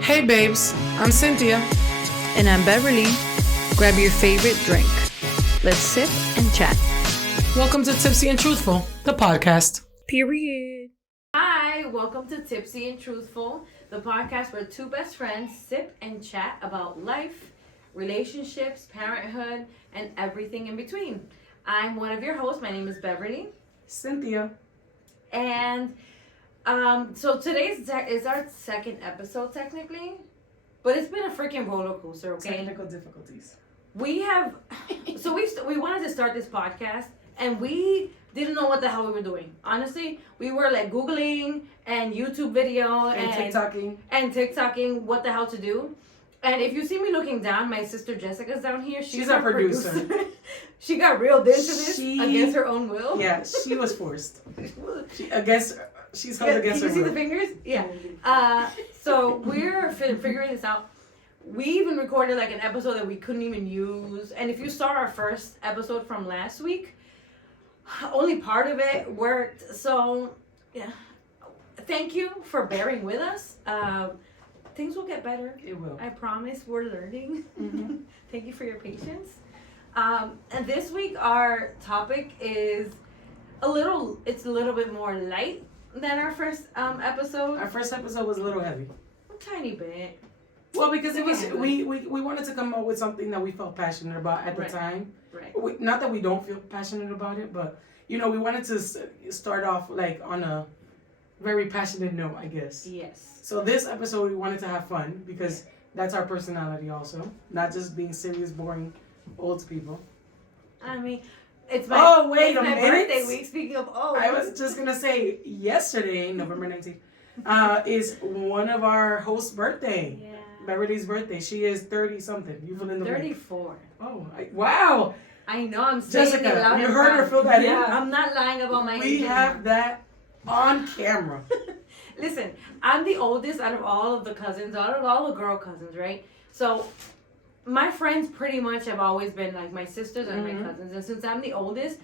Hey babes, I'm Cynthia. And I'm Beverly. Grab your favorite drink. Let's sip and chat. Welcome to Tipsy and Truthful, the podcast. Period. Hi, welcome to Tipsy and Truthful, the podcast where two best friends sip and chat about life, relationships, parenthood, and everything in between. I'm one of your hosts. My name is Beverly. Cynthia. And so today's is our second episode technically, but it's been a freaking roller coaster, okay? Technical difficulties. We wanted to start this podcast and we didn't know what the hell we were doing. Honestly, we were like Googling and YouTube video and TikToking what the hell to do. And if you see me looking down, my sister Jessica's down here. She's our producer. She got reeled into this against her own will. Yeah, she was forced. She's held against her will. Can you see the fingers? Yeah. So we're figuring this out. We even recorded like an episode that we couldn't even use. And if you saw our first episode from last week, only part of it worked. So, yeah. Thank you for bearing with us. Things will get better. It will. I promise. We're learning. Mm-hmm. Thank you for your patience. And this week our topic is a little bit more light than our first episode. Our first episode was a little heavy. A tiny bit. Well, because it was we wanted to come up with something that we felt passionate about at the time. Right. Not that we don't feel passionate about it, but we wanted to start off like on a very passionate note, I guess. Yes. So this episode we wanted to have fun because that's our personality also, not just being serious, boring old people. I mean, it's my birthday week. Speaking of I was just gonna say yesterday, November 19th, is one of our hosts' birthday. Yeah. Beverly's birthday. She is 30 something. You fill in the 34. Oh, wow. I know. I'm saying Jessica, it loud you and heard her proud. fill that in. I'm not lying about my age. We have that on camera. Listen, I'm the oldest out of all of the cousins, out of all the girl cousins, right? So my friends pretty much have always been like my sisters and my cousins. And since I'm the oldest,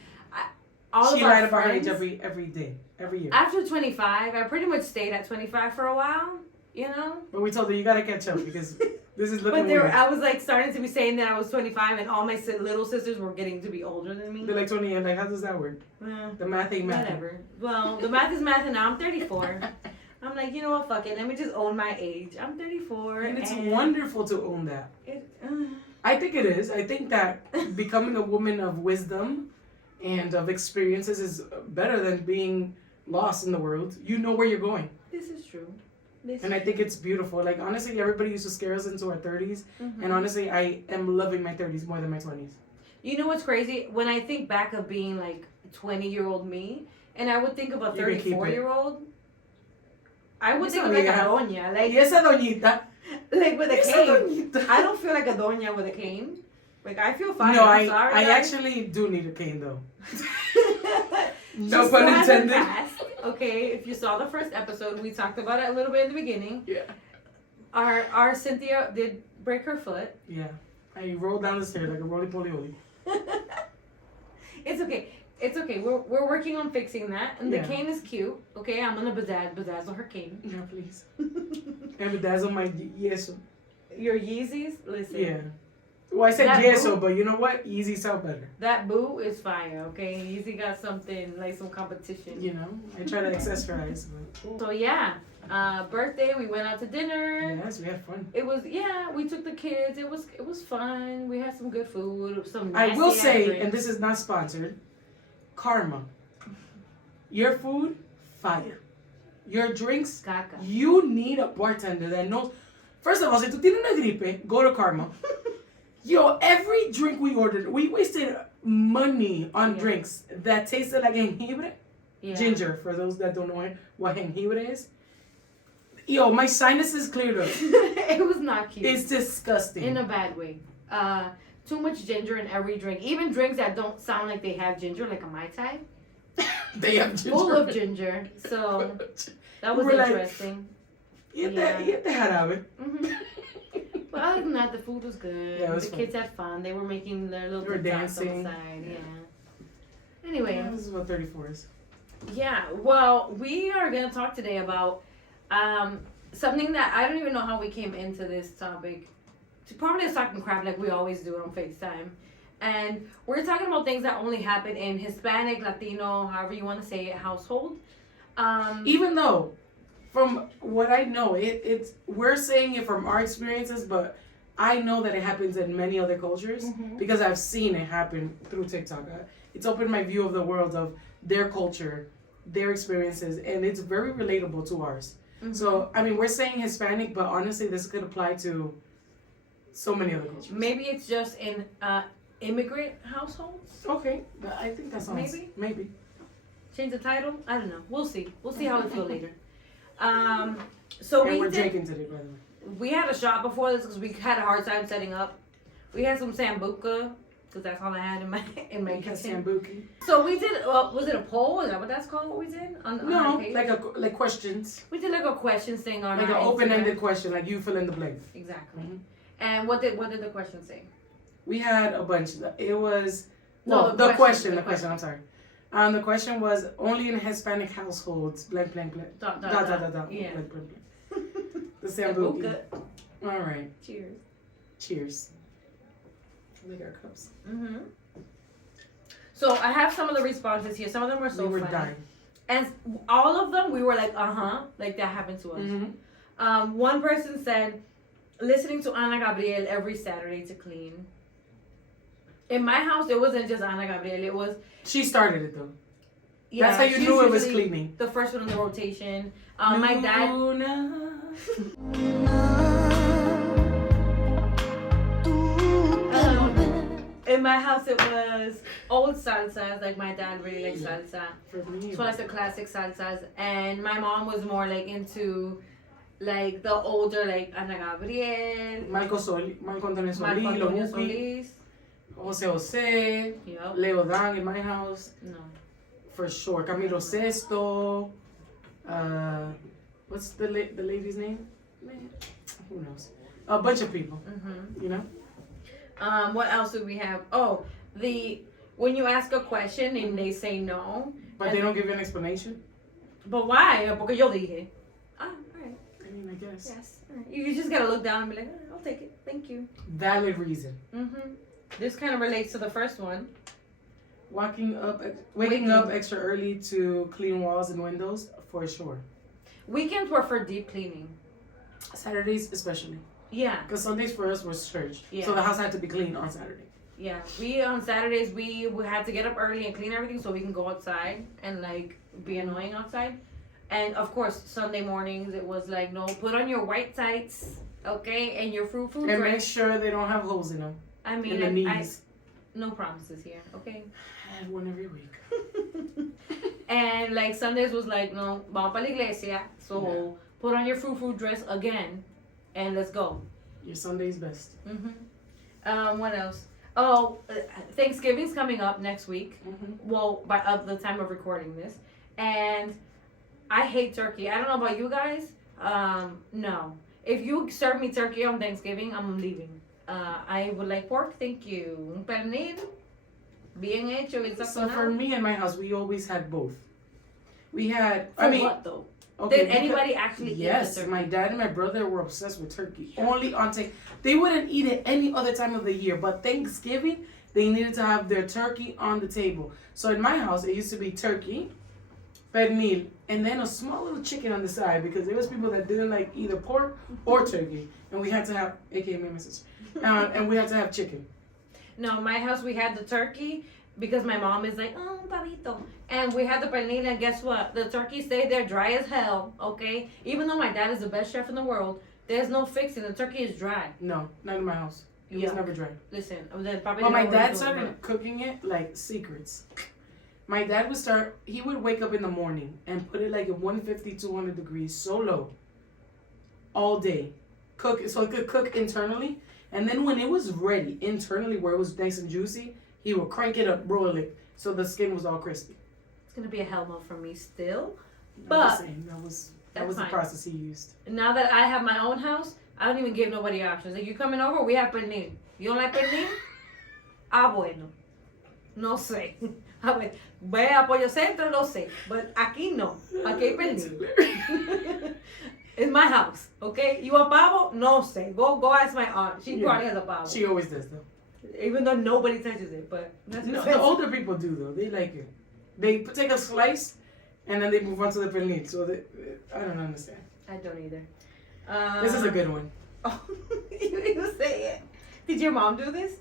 She lied about her age every day, every year. After 25, I pretty much stayed at 25 for a while, But we told her, you gotta catch up because this is looking weird. I was like starting to be saying that I was 25 and all my little sisters were getting to be older than me. They're like 20 and like, how does that work? The math ain't math. Whatever. Well, the math is math and now I'm 34. I'm like, you know what, fuck it. Let me just own my age. I'm 34. And it's wonderful to own that. I think it is. I think that becoming a woman of wisdom and of experiences is better than being lost in the world. You know where you're going. This is true. I think it's beautiful. Like, honestly, everybody used to scare us into our 30s. And honestly, I am loving my 30s more than my 20s. You know what's crazy? When I think back of being like 20-year-old me, and I would think of a 34-year-old, I would think of like a doña. Like, esa doñita. Like with a Esa cane. doñita. I don't feel like a doña with a cane. Like, I feel fine. No, I'm sorry. I actually do need a cane, though. No pun intended. Okay, if you saw the first episode, we talked about it a little bit in the beginning. Yeah. Our Cynthia did break her foot. Yeah. I rolled down the stairs like a roly-poly-oly. It's okay. It's okay. We're working on fixing that. And the cane is cute. Okay, I'm gonna bedazzle her cane. Yeah, please. And bedazzle my yeso. Your Yeezys? Listen. Yeah. Well, I said yeso, but you know what? Yeezy sound better. That boot is fire, okay? Yeezy got something, like some competition. I try to accessorize. But... So, yeah. Birthday, we went out to dinner. Yes, we had fun. We took the kids. It was fun. We had some good food. I will say, and this is not sponsored, Karma. Your food, fire. Your drinks, Caca. You need a bartender that knows. First of all, si tú tienes una gripe, go to Karma. Yo, every drink we ordered, we wasted money on drinks that tasted like jengibre. Yeah. Ginger, for those that don't know what jengibre is. Yo, my sinuses cleared up. It was not cute. It's disgusting. In a bad way. Too much ginger in every drink. Even drinks that don't sound like they have ginger, like a Mai Tai. They have ginger. Full of ginger. So, that was interesting. Like, get the head out of it. But other than that, the food was good. Yeah, the kids had fun. They were making their little dancing on the side. Yeah. Anyway. Yeah, this is what 34 is. Yeah. Well, we are going to talk today about something that I don't even know how we came into this topic. Probably just talking crap like we always do on FaceTime. And we're talking about things that only happen in Hispanic, Latino, however you want to say it, household. Even though, from what I know, it's we're saying it from our experiences, but I know that it happens in many other cultures because I've seen it happen through TikTok. It's opened my view of the world of their culture, their experiences, and it's very relatable to ours. So, I mean, we're saying Hispanic, but honestly, this could apply to so many other cultures. Maybe it's just in immigrant households. Okay, I think that sounds... Maybe. Change the title? I don't know. We'll see. We'll see how we feel later. So and we're drinking today, by the way. We had a shot before this because we had a hard time setting up. We had some sambuca because that's all I had in my kitchen. Sambuca. So we did. Was it a poll? Is that what that's called? What we did on our page? like questions. We did like a questions thing on like our an open-ended Instagram. question, like you fill in the blank. Exactly. And what did the question say? We had a bunch. It was The question. I'm sorry. The question was only in Hispanic households. Blank. Dot. Yeah. Blank. The sambuca. All right. Cheers. Lick our cups. So I have some of the responses here. Some of them were so we were funny. dying. And all of them, we were like, like that happened to us. One person said, listening to Ana Gabriel every Saturday to clean. In my house, it wasn't just Ana Gabriel. It was... She started it, though. Yeah, that's how you knew it was cleaning. The first one in the rotation. My dad... in my house, it was old salsas. Like, my dad really likes salsa. So, like, the classic salsas. And my mom was more, like, into... like the older, like Ana Gabriel, Marco Antonio Solís, Jose, yep. Leo Dan in my house. No. For sure. Camilo Sesto. What's the lady's name? Man, who knows? A bunch of people. You know? What else do we have? Oh, when you ask a question and they say no. But they don't give you an explanation? But why? Porque yo dije. I mean, I guess. Yes. You just gotta look down and be like, I'll take it. Thank you. Valid reason. This kind of relates to the first one. Waking up extra early to clean walls and windows, for sure. Weekends were for deep cleaning. Saturdays especially. Yeah. Because Sundays for us was church. Yeah. So the house had to be clean on Saturday. Yeah. On Saturdays, we had to get up early and clean everything so we can go outside and, like, be annoying outside. And, of course, Sunday mornings, it was like, no, put on your white tights, okay, and your fruit And drink. make sure they don't have holes in them. I mean, in the knees. No promises here, okay? I had one every week. And, like, Sundays was like, no, vamos para la iglesia, so put on your fruit dress again, and let's go. Your Sunday's best. What else? Oh, Thanksgiving's coming up next week. Well, by the time of recording this. And... I hate turkey. I don't know about you guys. No. If you serve me turkey on Thanksgiving, I'm leaving. I would like pork, thank you. Un pernil, bien hecho. So for me and my house, we always had both. We had... what though? Okay, did anybody actually eat the turkey? My dad and my brother were obsessed with turkey. Only on they wouldn't eat it any other time of the year. But Thanksgiving, they needed to have their turkey on the table. So in my house, it used to be turkey, pernil, and then a small little chicken on the side because there was people that didn't like either pork or turkey, and we had to have, aka me and my sister, and we had to have chicken. No, my house we had the turkey because my mom is like, oh, pavito, and we had the pernil, and guess what? The turkey stayed there dry as hell. Okay, even though my dad is the best chef in the world, there's no fixing. The turkey is dry. No, not in my house. It was never dry. Listen, well, my dad started cooking it like secrets. My dad he would wake up in the morning and put it like at 150, 200 degrees, so low, all day. So it could cook internally. And then when it was ready, internally, where it was nice and juicy, he would crank it up, broil it, so the skin was all crispy. It's going to be a hell no for me still. But that was the process he used. Now that I have my own house, I don't even give nobody options. Like, you coming over, we have pernil. You don't like pernil? Bueno. No sé. A ver, ve a Pollo Centro, no sé. But aquí no. Aquí hay pernil. It's my house, okay? You want pavo? No sé. Go ask my aunt. She probably has a pavo. She always does, though. Even though nobody touches it, but that's no, the older people do, though. They like it. They take a slice, and then they move on to the pernil. So I don't understand. I don't either. This is a good one. Oh, you say it. Did your mom do this?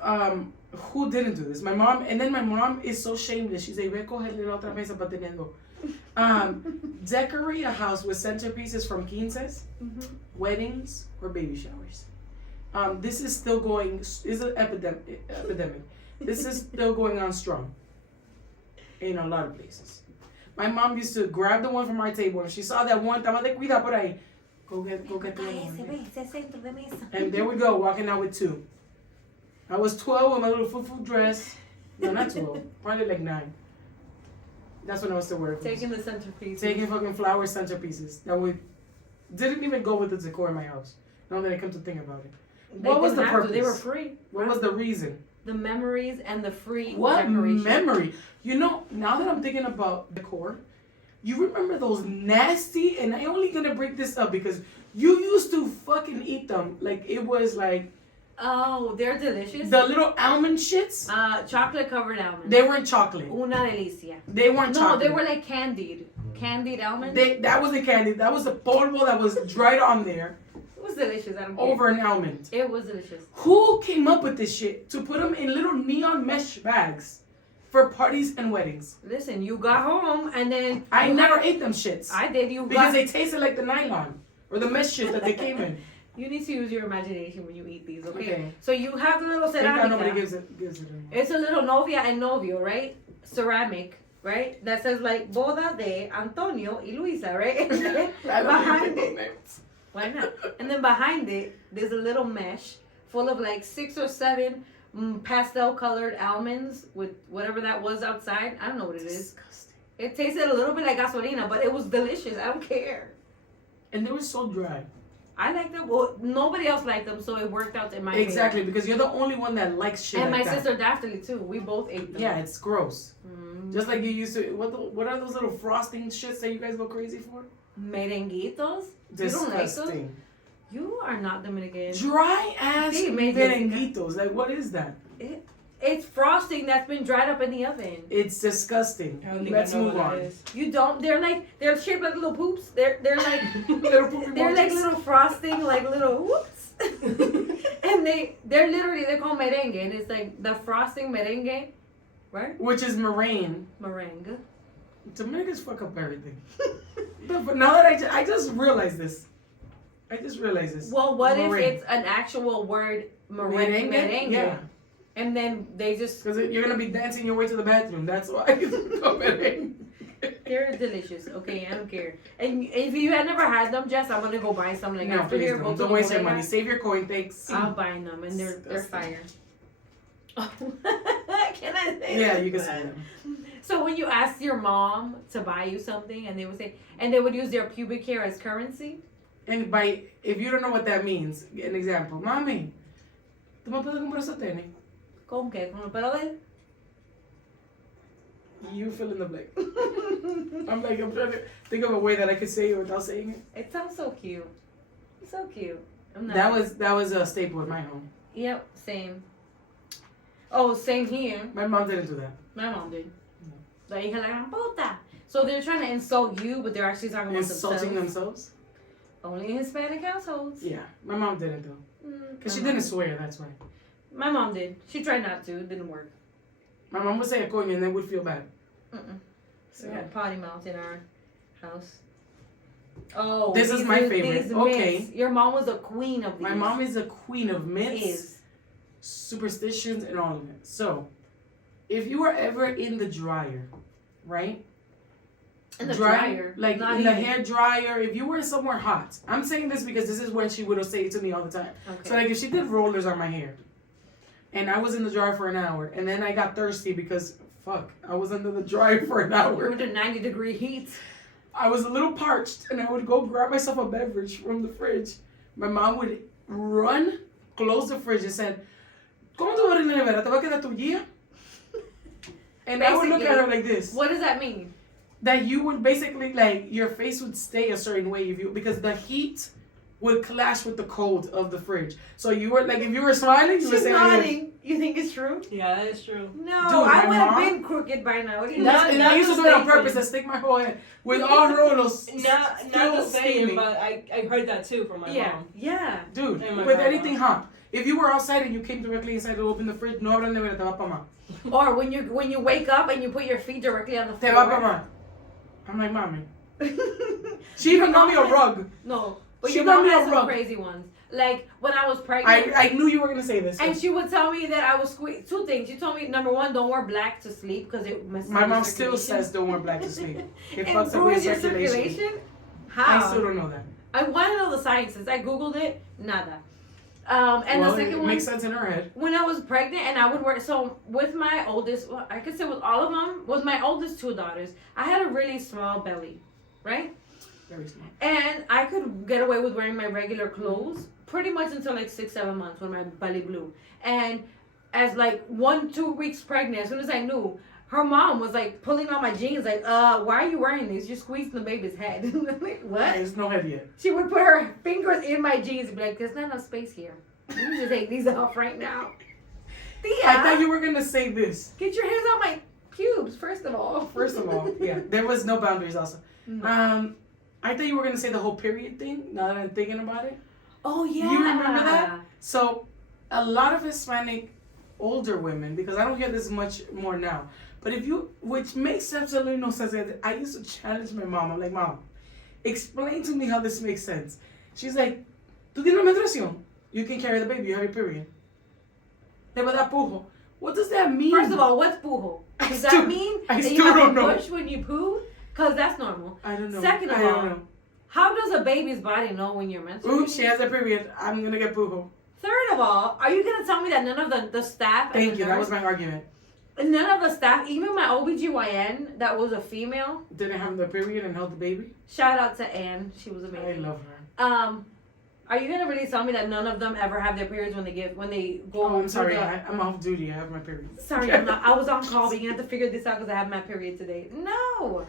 Who didn't do this? My mom, and then my mom is so shameless. She's like, ve cogerle la otra mesa para tenerlo. Decorate a house with centerpieces from quinces, weddings, or baby showers. This is still going. Is an epidemic. This is still going on strong in a lot of places. My mom used to grab the one from our table, and she saw that one. Estaba de cuida por ahí. Go get the other one. And there we go, walking out with 2. I was 12 with my little fufu dress. No, not 12. Probably like 9. That's when I was still wearing. Taking the centerpiece. Taking fucking flower centerpieces that we didn't even go with the decor in my house. Now that I come to think about it. What was the purpose? They were free. What was the reason? The memories and the free what decoration. Memory? You know, now that I'm thinking about decor, you remember those nasty, and I'm only gonna break this up because you used to fucking eat them like it was like. Oh, they're delicious. The little almond shits? Chocolate covered almonds. They weren't chocolate. Una delicia. They weren't chocolate. No, they were like candied. Candied almonds. That wasn't candy. That was the polvo that was dried on there. It was delicious. I don't care. Over an almond. It was delicious. Who came up with this shit to put them in little neon mesh bags for parties and weddings? Listen, you got home and then... I never ate them shits. I did. Because they tasted like the nylon or the mesh shit that they came in. You need to use your imagination when you eat these, okay? So you have the little ceramica. Nobody gives it anymore. It's a little novia and novio, right? Ceramic, right? That says like Boda de Antonio y Luisa, right? And then behind it, why not? And then behind it, there's a little mesh full of like 6 or 7 pastel colored almonds with whatever that was outside. I don't know what it is. Disgusting. It tasted a little bit like gasolina, but it was delicious. I don't care. And they were so dry. I like them. Well, nobody else liked them, so it worked out in my favor. Exactly, because you're the only one that likes shit and like my that. sister Daftily too. We both ate them. Yeah, it's gross. Mm. Just like you used to. What are those little frosting shits that you guys go crazy for? Merenguitos. Disgusting. You don't like those? You are not Dominican. Dry ass Sí, merenguitos. Like, what is that? It's frosting that's been dried up in the oven. It's disgusting. Let's move on. You don't. They're shaped like little poops. They're like Little poopy they're like monkeys. little frosting, like little whoops. And they're called merengue, and it's like the frosting merengue, right? Which is meringue. Meringue. Dominicans fuck up everything. But now that I just realized this. Well, what Meringue. if it's an actual word, merengue? Yeah. And then they just... Because you're going to be dancing your way to the bathroom. That's why it's called merengue. They're delicious. Okay, I don't care. And if you had never had them, Jess, I'm going to go buy some. Like, No, after please here, don't. go to Don't the waste your bodega. money. Save your coin, thanks. I'll buy them, and they're fire. Oh. Can I say Yeah, that? you can say that. So when you ask your mom to buy you something, and they would say, and they would use their pubic hair as currency? And if you don't know what that means, an example. Mami, ¿tú me puedes comprar esos tenis? ¿Con qué? ¿Con el pelo de él? You fill in the blank. I'm trying to think of a way that I could say it without saying it. It sounds so cute. It's so cute. That was a staple in my home. Yep, same. Oh, same here. My mom didn't do that. My mom did. La hija la gran puta. So they're trying to insult you, but they're actually talking about Insulting themselves. themselves? Only in Hispanic households. Yeah, my mom didn't though. Because she didn't swear, that's why. My mom did. She tried not to. It didn't work. My mom would say a coño and then would feel bad. So we had potty mouth in our house. Oh, This is my favorite. these Okay. myths. Your mom was a queen of these. My mom is a queen of myths, Is. superstitions, and all of it. So, if you were ever in the dryer, right? In the dryer. Like Not in the even. hair dryer, if you were somewhere hot. I'm saying this because this is when she would say it to me all the time. Okay. So like if she did rollers on my hair and I was in the dryer for an hour and then I got thirsty because I was under the dryer for an hour. Under 90-degree heat. I was a little parched and I would go grab myself a beverage from the fridge. My mom would run, close the fridge and said, ¿Cómo tú vas a ir a la nevera? ¿Te va a quedar tu guía? And I would look at her like this. What does that mean? that you would basically like your face would stay a certain way because the heat would clash with the cold of the fridge. So you were like, if you were smiling, you were saying, nodding. You think it's true? Yeah, that is true. No, Dude, I would have mom- been crooked by now. What do you and I used to do it on purpose and stick my whole head with all rolos. Not the same, but I heard that too from my mom. Yeah. Dude, And my with grandma. anything hot. If you were outside and you came directly inside to open the fridge, no abran nevera, te va pa más. Or when you wake up and you put your feet directly on the Te va pa floor. más. I'm like, mommy. She even got me a rug. No, but She your got mom me a has some rug. crazy ones. Like when I was pregnant. I knew you were going to say this. And she would tell me that I was two things. She told me, number one, don't wear black to sleep because it messes My up your mom still circulation. says don't wear black to sleep. It It fucks up your improves your circulation. circulation? How? I still don't know that. I want to know the sciences. I googled it. Nada. And Well, the second it one, makes sense in her head. when I was pregnant and I would wear, so with my oldest, well, I could say with all of them, with my oldest two daughters, I had a really small belly, right? Very small. And I could get away with wearing my regular clothes pretty much until like 6-7 months when my belly blew. And as like 1-2 weeks pregnant, as soon as I knew, her mom was like pulling on my jeans, like, why are you wearing these? You're squeezing the baby's head. I'm like, what? There's no head yet. She would put her fingers in my jeans and be like, there's not enough space here. You need to take these off right now. Thea, I thought you were going to say this. get your hands on my pubes, first of all. First of all, yeah, there was no boundaries also. No. I thought you were going to say the whole period thing, now that I'm thinking about it. Oh, yeah. You remember that? So, a lot of Hispanic older women, because I don't hear this much more now, but which makes absolutely no sense. I used to challenge my mom. I'm like, Mom, explain to me how this makes sense. She's like, ¿Tú tienes menstruación? You can carry the baby, you have your period. Te va a dar pujo. What does that mean? First of all, what's pujo? Does that mean I that you still have don't a know. push when you poo? Because that's normal. I don't know. Second of I don't all, know. how does a baby's body know when you're menstruating? Ooh, she has a period. I'm going to get pujo. Third of all, are you going to tell me that none of the staff... and Thank the you. That nurse- was my argument. None of the staff, even my OBGYN, that was a female. Didn't have the period and held the baby. Shout out to Anne. She was I amazing. love her. Are you gonna really tell me that none of them ever have their periods when they go? Oh, I'm to sorry. the- I'm off duty. I have my period. Sorry, I'm not. I was on call, but you have to figure this out because I have my period today. No,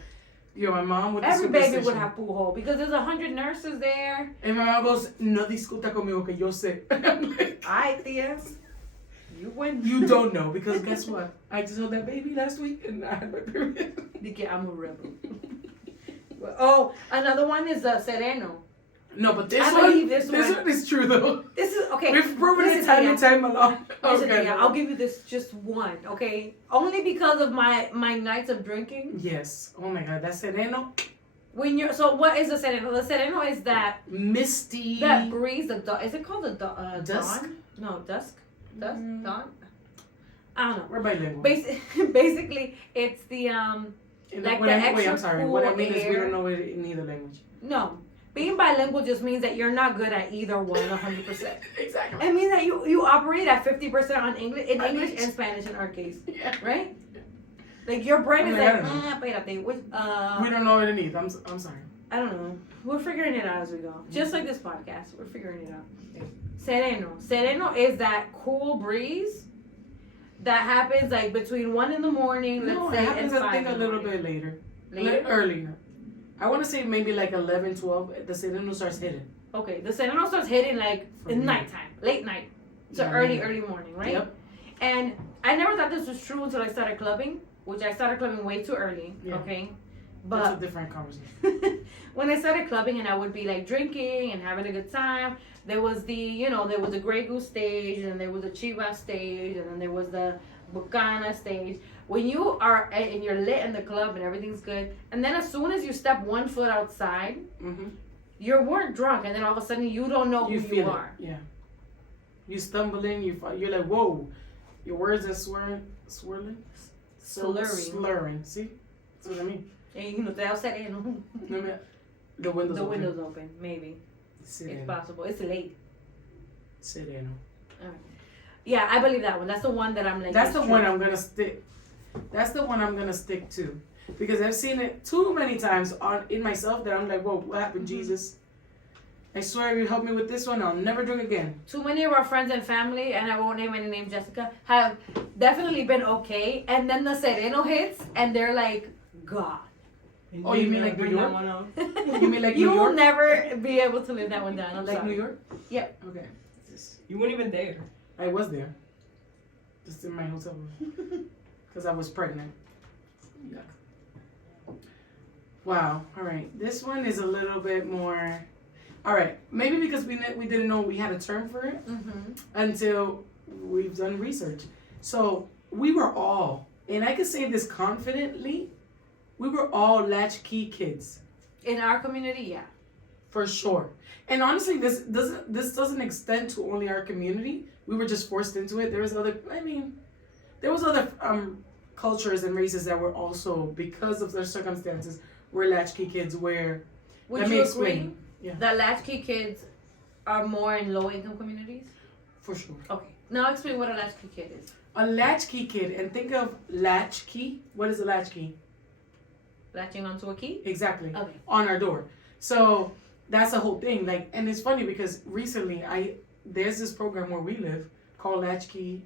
Yo, my mom with the every baby superstition. would have pujo because there's 100 nurses there. And my mom goes, no discuta conmigo que yo sé. I'm like, Ay, tía, you win. you don't know because guess what? I just held that baby last week and I had my period. Di I'm a rebel. Oh, another one is sereno. No, but this I one, believe this one. one is true though. This is okay. We've proven it listen, time Tia. and time along. Listen, Okay. Tia, I'll give you this just one, okay? Only because of my nights of drinking. Yes. Oh my God, that sereno, When you're what is the sereno? The sereno is that misty. that breeze. Is it called the Dusk? dawn? No, dusk. Dusk. Mm. Dawn. I don't know. We're bilingual. Basically, it's the like What the I mean- wait, extra I'm sorry. What I cool mean is we air. don't know it in either language. No, being bilingual just means that you're not good at either one 100%. Exactly. It means that you operate at 50% on English Spanish. and Spanish in our case, Yeah. right? Like your brain is I like, don't know. espérate, which, We don't know it in either. I'm sorry. I don't know. We're figuring it out as we go. Just like this podcast, we're figuring it out. Sereno. Sereno is that cool breeze that happens like between 1 in the morning, let's No, it say, happens and I 5 think a in the little morning. bit later. Later? Earlier. I want to say maybe like 11, 12. The sereno starts hitting. Okay, the sereno starts hitting like For in me. nighttime, late night, so Yeah, early, yeah. early morning, right? Yep. And I never thought this was true until I started clubbing, which I started clubbing way too early. Yeah. Okay, That's a but different conversation. when I started clubbing and I would be like drinking and having a good time, there was the Grey Goose stage, and there was the Chivas stage, and then there was the Bucana stage. When you are and you're lit in the club and everything's good, and then as soon as you step one foot outside, Mm-hmm. you weren't drunk, and then all of a sudden you don't know who You you feel it. are. Yeah. You stumbling. You're like, whoa. Your words are swirling. Slurring. See? That's what I mean. And you know, te da sereno. No, the windows The open. window's open, maybe. It's Sereno. possible. It's late. Sereno. Yeah, I believe that one. That's the one that I'm like. That's it's the true. one I'm gonna stick. That's the one I'm gonna stick to, because I've seen it too many times in myself that I'm like, whoa, what happened, Jesus? I swear, you help me with this one, I'll never drink again. Too many of our friends and family, and I won't name any name, Jessica, have definitely been okay, and then the sereno hits, and they're like, God. Oh, you mean like New York? You mean like New You will York? never be able to live that one down. I'm Like sorry. New York? Yep. Okay. You weren't even there. I was there. Just in my hotel room. Because I was pregnant. Yuck. Wow. All right. This one is a little bit more... All right. Maybe because we didn't know we had a term for it until we've done research. So we were all, and I can say this confidently, we were all latchkey kids. In our community, yeah. For sure. And honestly, this doesn't extend to only our community. We were just forced into it. There was other cultures and races that were also, because of their circumstances, were latchkey kids where... Would you agree that latchkey kids are more in low-income communities? For sure. Okay. Now explain what a latchkey kid is. A latchkey kid, and think of latchkey. What is a latchkey? Latching onto a key? Exactly. Okay. On our door. So that's the whole thing. Like, and it's funny because recently there's this program where we live called Latchkey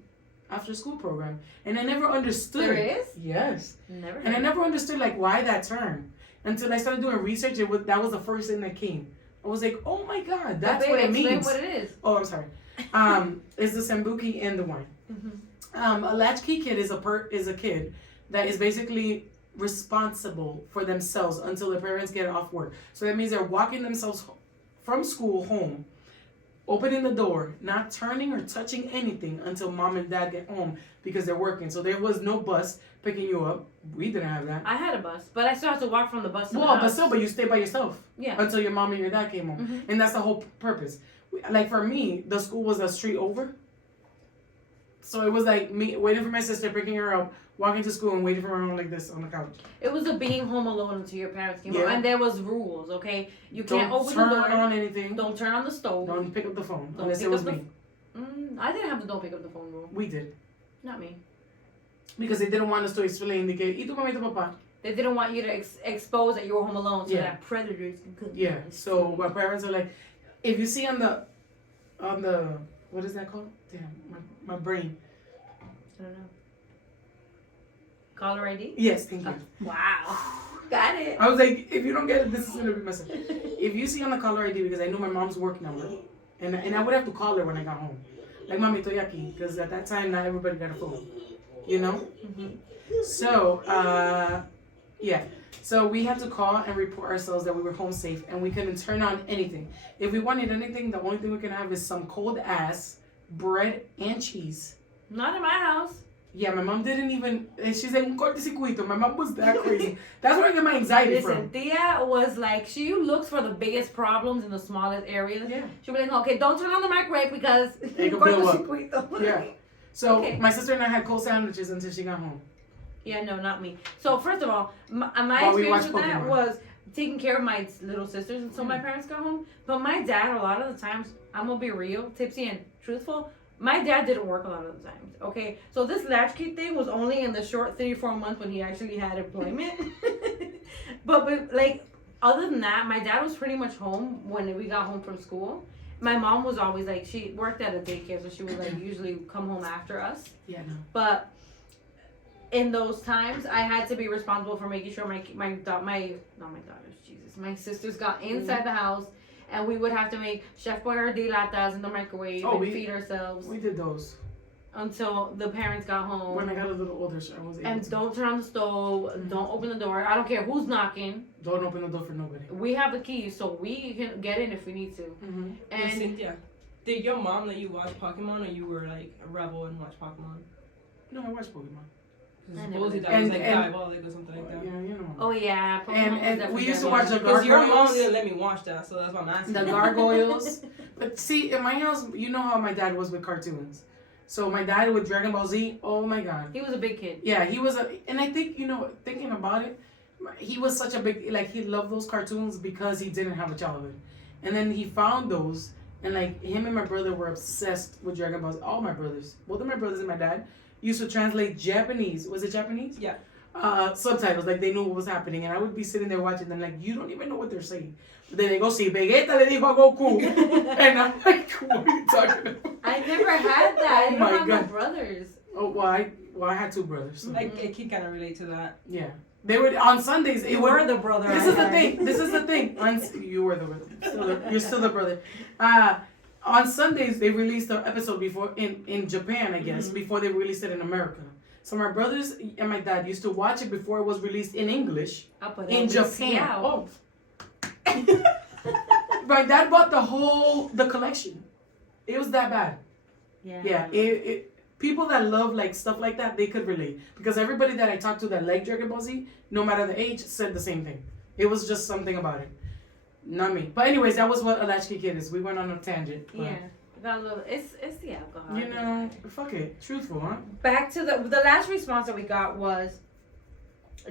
After School Program, and I never understood. There is? Yes. Never. And I never understood like why that term until I started doing research. That was the first thing that came. I was like, oh my god, that's what it means. Explain what it is. Oh, I'm sorry. It's the sambuki and the wine. A latchkey kid is a kid that is basically responsible for themselves until their parents get off work. So that means they're walking themselves from school home, opening the door, not turning or touching anything until mom and dad get home because they're working. So there was no bus picking you up. We didn't have that. I had a bus, but I still have to walk from the bus to the house. But you stay by yourself. Yeah. Until your mom and your dad came home. And that's the whole purpose. Like for me, the school was a street over. So it was like me waiting for my sister, picking her up, walking to school and waiting for her like this on the couch. It was a being home alone until your parents came home. Yeah. And there was rules, okay? You can't open turn the door. on anything. Don't turn on the stove. Don't pick up the phone Don't unless pick it was up the me. I didn't have the don't pick up the phone rule. We did. Not me. Because they didn't want us to explain the que, ¿y tu mamá y tu papá? They didn't want you to expose that you were home alone so that predators can come. Yeah. So my parents are like, if you see on the, what is that called? Damn, my brain. I don't know. Caller ID? Yes, thank you. Wow. Got it. I was like, if you don't get it, this is gonna be messy. If you see on the caller ID, because I knew my mom's work number, and I would have to call her when I got home. Like, mami, estoy aquí, because at that time, not everybody got a phone. You know? So, yeah. So we had to call and report ourselves that we were home safe, and we couldn't turn on anything. If we wanted anything, the only thing we can have is some cold ass bread and cheese. Not in my house. Yeah, my mom didn't even. She's like, un cortocircuito. My mom was that crazy. That's where I get my anxiety from. Tia was like, she looks for the biggest problems in the smallest areas. Yeah. She'll be like, okay, don't turn on the microwave because It could blow up. cortocircuito. Yeah. So Okay. my sister and I had cold sandwiches until she got home. Yeah, no, not me. So first of all, my While we experience with watched that Pokemon. was taking care of my little sisters until my parents got home. But my dad, a lot of the times, I'm gonna be real, tipsy and truthful. My dad didn't work a lot of the times. Okay, so this latchkey thing was only in the short 3-4 months when he actually had employment. but like other than that, my dad was pretty much home when we got home from school. My mom was always like, she worked at a daycare, so she would like usually come home after us. Yeah, no. But in those times, I had to be responsible for making sure my sisters got inside the house, and we would have to make Chef Boyardee latas in the microwave and feed ourselves. We did those until the parents got home. when I got a little older, so I was able and to. don't turn on the stove. Don't open the door. I don't care who's knocking. Don't open the door for nobody. We have the keys, so we can get in if we need to. And Cynthia, did your mom let you watch Pokemon, or you were like a rebel and watched Pokemon? No, I watched Pokemon. Supposedly that was like diabolic or something like that. Yeah, you know. Oh yeah, Pokemon and we used to watch the Because your mom gargoyles. didn't let me watch that, so that's why I'm asking. The gargoyles. But see, in my house, you know how my dad was with cartoons. So my dad with Dragon Ball Z. Oh my God. He was a big kid. Yeah, he was and I think, thinking about it, he was such a big, like, he loved those cartoons because he didn't have a childhood. And then he found those, and like, him and my brother were obsessed with Dragon Ball Z. All my brothers, both of my brothers and my dad, used to translate Japanese. Was it Japanese? Yeah. Subtitles, like they knew what was happening. And I would be sitting there watching them like, you don't even know what they're saying. But then they go, see, Vegeta le dijo a Goku. And I'm like, what are you talking about? I never had that. Oh I my don't have no God. brothers. Oh, well, I had two brothers. So. I can kind of relate to that. Yeah. They would on Sundays. You were the brother. This is the thing. This is the thing. You were the brother. You're still the brother. On Sundays they released the episode before in Japan, I guess, before they released it in America. So my brothers and my dad used to watch it before it was released in English in Japan. Oh. My dad bought the collection. It was that bad. Yeah. People that love like stuff like that, they could relate, because everybody that I talked to that liked Dragon Ball Z, no matter the age, said the same thing. It was just something about it. Not me. But anyways, that was what a latchkey kid is. We went on a tangent. Yeah. Got a little, it's the alcohol. You know, fuck it. Truthful, huh? Back to the last response that we got was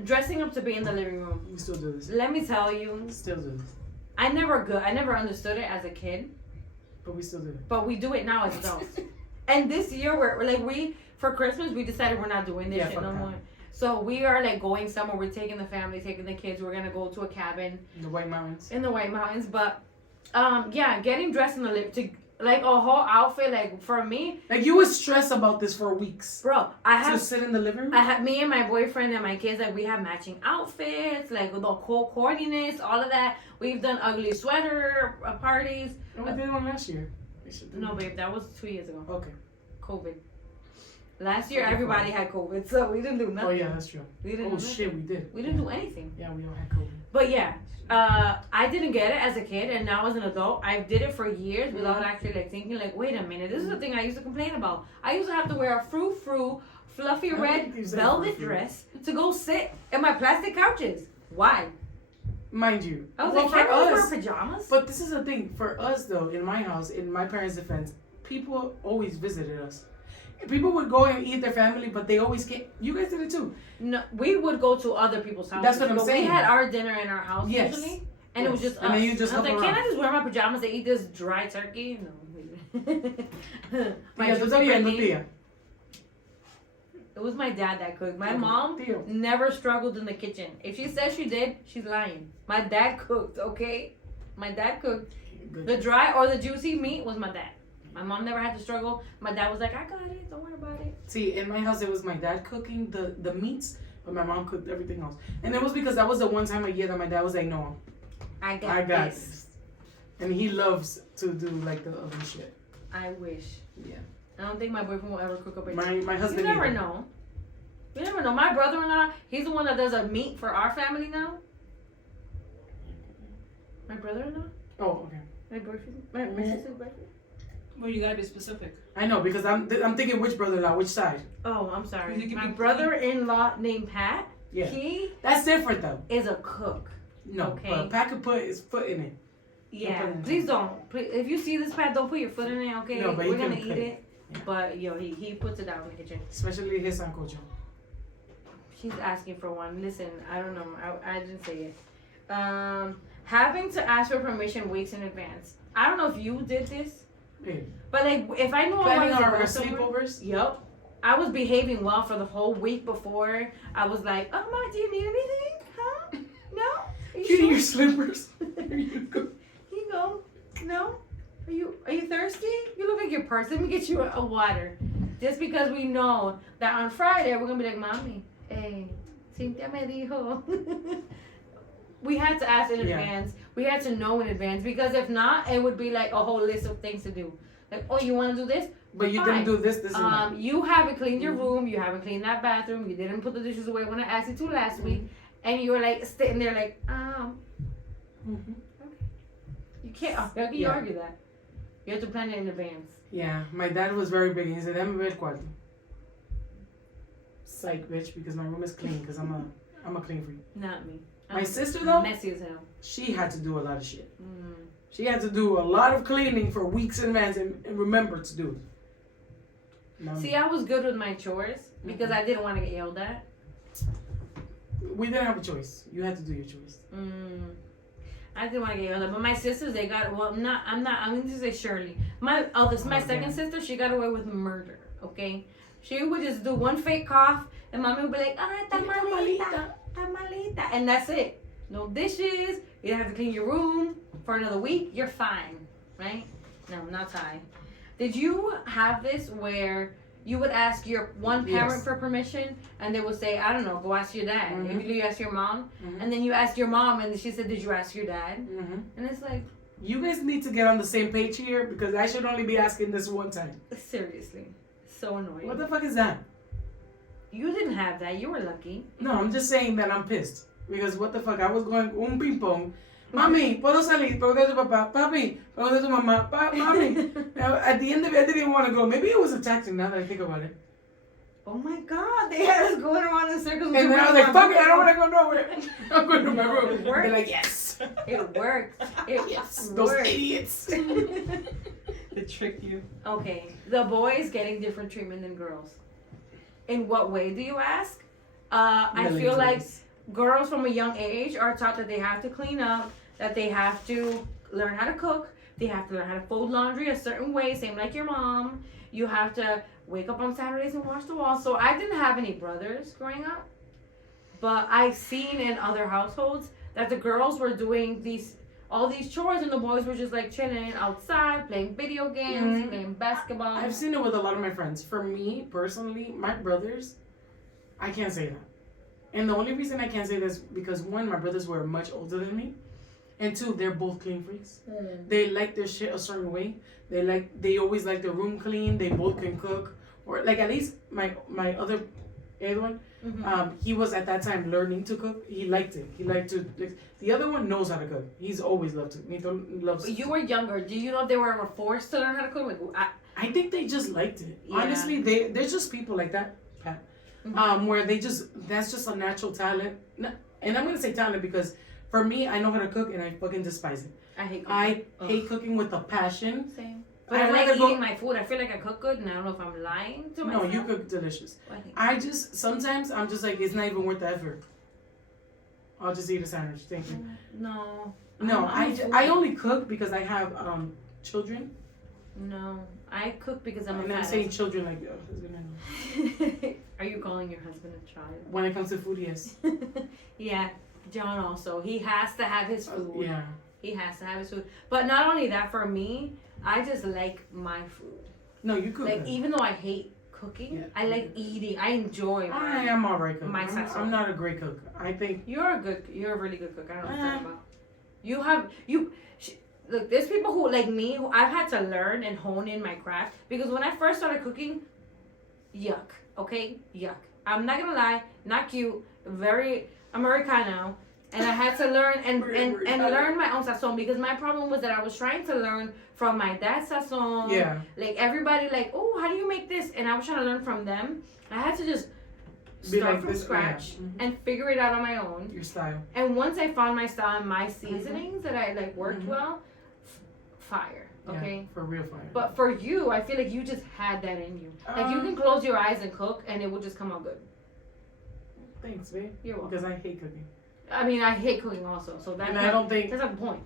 dressing up to be in the living room. We still do this. Let me tell you. Still do this. I never understood it as a kid. But we still do it. But we do it now as adults. And this year for Christmas we decided we're not doing this shit no more. So we are like going somewhere. We're taking the family, taking the kids. We're gonna go to a cabin in the White Mountains. But getting dressed in the like a whole outfit, like for me. Like you would stress about this for weeks. Bro, to sit in the living room? I had me and my boyfriend and my kids, like we have matching outfits, like the whole coordinates, all of that. We've done ugly sweater parties. And we did one last year. No, babe, that was 2 years ago. Okay. COVID. Last year, everybody had COVID, so we didn't do nothing. Oh, yeah, that's true. We didn't we did. We didn't do anything. Yeah, we all had COVID. But yeah, I didn't get it as a kid, and now as an adult, I did it for years without actually like thinking, like, wait a minute, this is the thing I used to complain about. I used to have to wear a frou-frou, fluffy red velvet dress to go sit in my plastic couches. Why? Mind you. I was can't I wear pajamas? But this is the thing. For us, though, in my house, in my parents' defense, people always visited us. People would go and eat their family, but they always came. You guys did it too. No, we would go to other people's houses. That's what I'm saying. We had our dinner in our house usually, and it was just us. And then you just I was like, can't I just wear my pajamas to eat this dry turkey? No. It was my dad that cooked. My mom never struggled in the kitchen. If she says she did, she's lying. My dad cooked, okay? My dad cooked. The dry or the juicy meat was my dad. My mom never had to struggle. My dad was like, I got it. Don't worry about it. See, in my house, it was my dad cooking the meats, but my mom cooked everything else. And it was because that was the one time a year that my dad was like, no, I got this. And he loves to do like the other shit. I wish. Yeah. I don't think my boyfriend will ever cook up a My husband. You never know. You never know. My brother-in-law, he's the one that does a meat for our family now. My brother-in-law? Oh, okay. My boyfriend? My sister's boyfriend? Well, you gotta be specific. I know, because I'm thinking which brother-in-law, which side. Oh, I'm sorry. My brother-in-law named Pat. Yeah. That's different though. Is a cook. No, okay. But Pat could put his foot in it. Yeah. Please don't. Please, if you see this, Pat, don't put your foot in it, okay? No, but we're gonna eat it. Yeah. But he puts it down in the kitchen. Especially his Uncle Joe. She's asking for one. Listen, I don't know. I didn't say it. Having to ask for permission weeks in advance. I don't know if you did this. Yeah. But like, if I knew I wanted to go sleepovers. Yep. I was behaving well for the whole week before. I was like, oh, Ma, do you need anything? Huh? No? You need your slippers. Here you go. Here you go. No? Are you thirsty? You look like your purse. Let me get you a water. Just because we know that on Friday we're gonna be like, Mommy, hey, Cynthia me dijo. We had to ask in advance. We had to know in advance, because if not, it would be like a whole list of things to do. Like, oh, you want to do this? But you didn't do this and that. You haven't cleaned your room. You haven't cleaned that bathroom. You didn't put the dishes away when I asked you to last week. And you were like sitting there like, okay. You can't. How can you argue that? You have to plan it in advance. Yeah, my dad was very big. He said, "Dame ver el cuarto." Psych, bitch, because my room is clean. Because I'm a clean freak. Not me. My sister though, messy as hell. She had to do a lot of shit. She had to do a lot of cleaning for weeks in advance and remember to do it. See, I was good with my chores because I didn't want to get yelled at. We didn't have a choice. You had to do your choice. I didn't want to get yelled at, but my sisters, they got, I'm going to say Shirley. My second sister, she got away with murder, okay? She would just do one fake cough, and Mommy would be like, tamalita. And that's it. No dishes. You don't have to clean your room for another week. You're fine, right? No, not fine. Did you have this where you would ask your one parent Yes. for permission, and they would say, I don't know, go ask your dad. Mhm. If you ask your mom, Mhm. and then you ask your mom, and she said, did you ask your dad? Mm-hmm. And it's like, You guys need to get on the same page here because I should only be asking this one time. seriously, so annoying. What the fuck is that? You didn't have that. You were lucky. No, I'm just saying that I'm pissed. Because what the fuck? I was going un ping pong. Mami, ¿puedo salir? Pregunté a tu papá. Papi, pregunté a tu mamá. Mami. Now, at the end of it, I didn't even want to go. Maybe it was a tactic now that I think about it. Oh my God, they had us going around in circles. And then I was like, fuck it, I don't want to go nowhere. I'm going to my room. It worked. They're like, yes. It worked. It Yes. Those worked. idiots. They tricked you. Okay, the boys getting different treatment than girls. In what way do you ask? I feel like girls from a young age are taught that they have to clean up, that they have to learn how to cook, they have to learn how to fold laundry a certain way, same like your mom. You have to wake up on Saturdays and wash the walls. So I didn't have any brothers growing up, but I've seen in other households that the girls were doing all these chores and the boys were just like chilling outside, playing video games, playing basketball. I've seen it with a lot of my friends. For me, personally, my brothers, I can't say that. And the only reason I can't say this because one, my brothers were much older than me. And two, they're both clean freaks. They like their shit a certain way. They always like their room clean. They both can cook. Or like at least my other one, he was at that time learning to cook. He liked it. He liked to. The other one knows how to cook. He's always loved to. He loves. You were younger. Do you know if they were ever forced to learn how to cook? Like, I think they just liked it. Yeah. Honestly, there's just people like that, Pat. Where that's just a natural talent. And I'm gonna say talent because for me, I know how to cook and I fucking despise it. I hate cooking. I hate cooking with a passion. Same. But I'd I like rather eating my food. I feel like I cook good, and I don't know if I'm lying to myself. No, you cook delicious. I think- I just sometimes I'm just like it's not even worth the effort. I'll just eat a sandwich. Thank you. No. No, I'm a I foodie. only cook because I have children. No, I cook because I'm a And I'm fat saying ass. children like Are you calling your husband a child? when it comes to food, yes. Yeah, John also. He has to have his food. Yeah. He has to have his food. But not only that, for me, I just like my food. No, you cook. Like, good. even though I hate cooking, Yeah. I like eating. I enjoy I my... am alright cook. My sazon. I'm not a great cook. I think You're a really good cook. I don't know what you're talking about. Look, there's people who, like me, who I've had to learn and hone in my craft. Because when I first started cooking, yuck. Okay? Yuck. I'm not gonna lie, not cute, very Americano. And I had to learn and learn my own sazon because my problem was that I was trying to learn from my dad's sazon. Yeah. Like everybody like, oh, how do you make this? And I was trying to learn from them. I had to just Be start like from this, scratch yeah. and figure it out on my own. your style. And once I found my style and my seasonings that I like worked Mhm. well, fire. Okay. Yeah, for real fire. But for you, I feel like you just had that in you. Like you can close your eyes and cook, and it will just come out good. Thanks, babe. You're welcome. Because I hate cooking. I mean, I hate cooking also, so that's And I don't think that's not the point.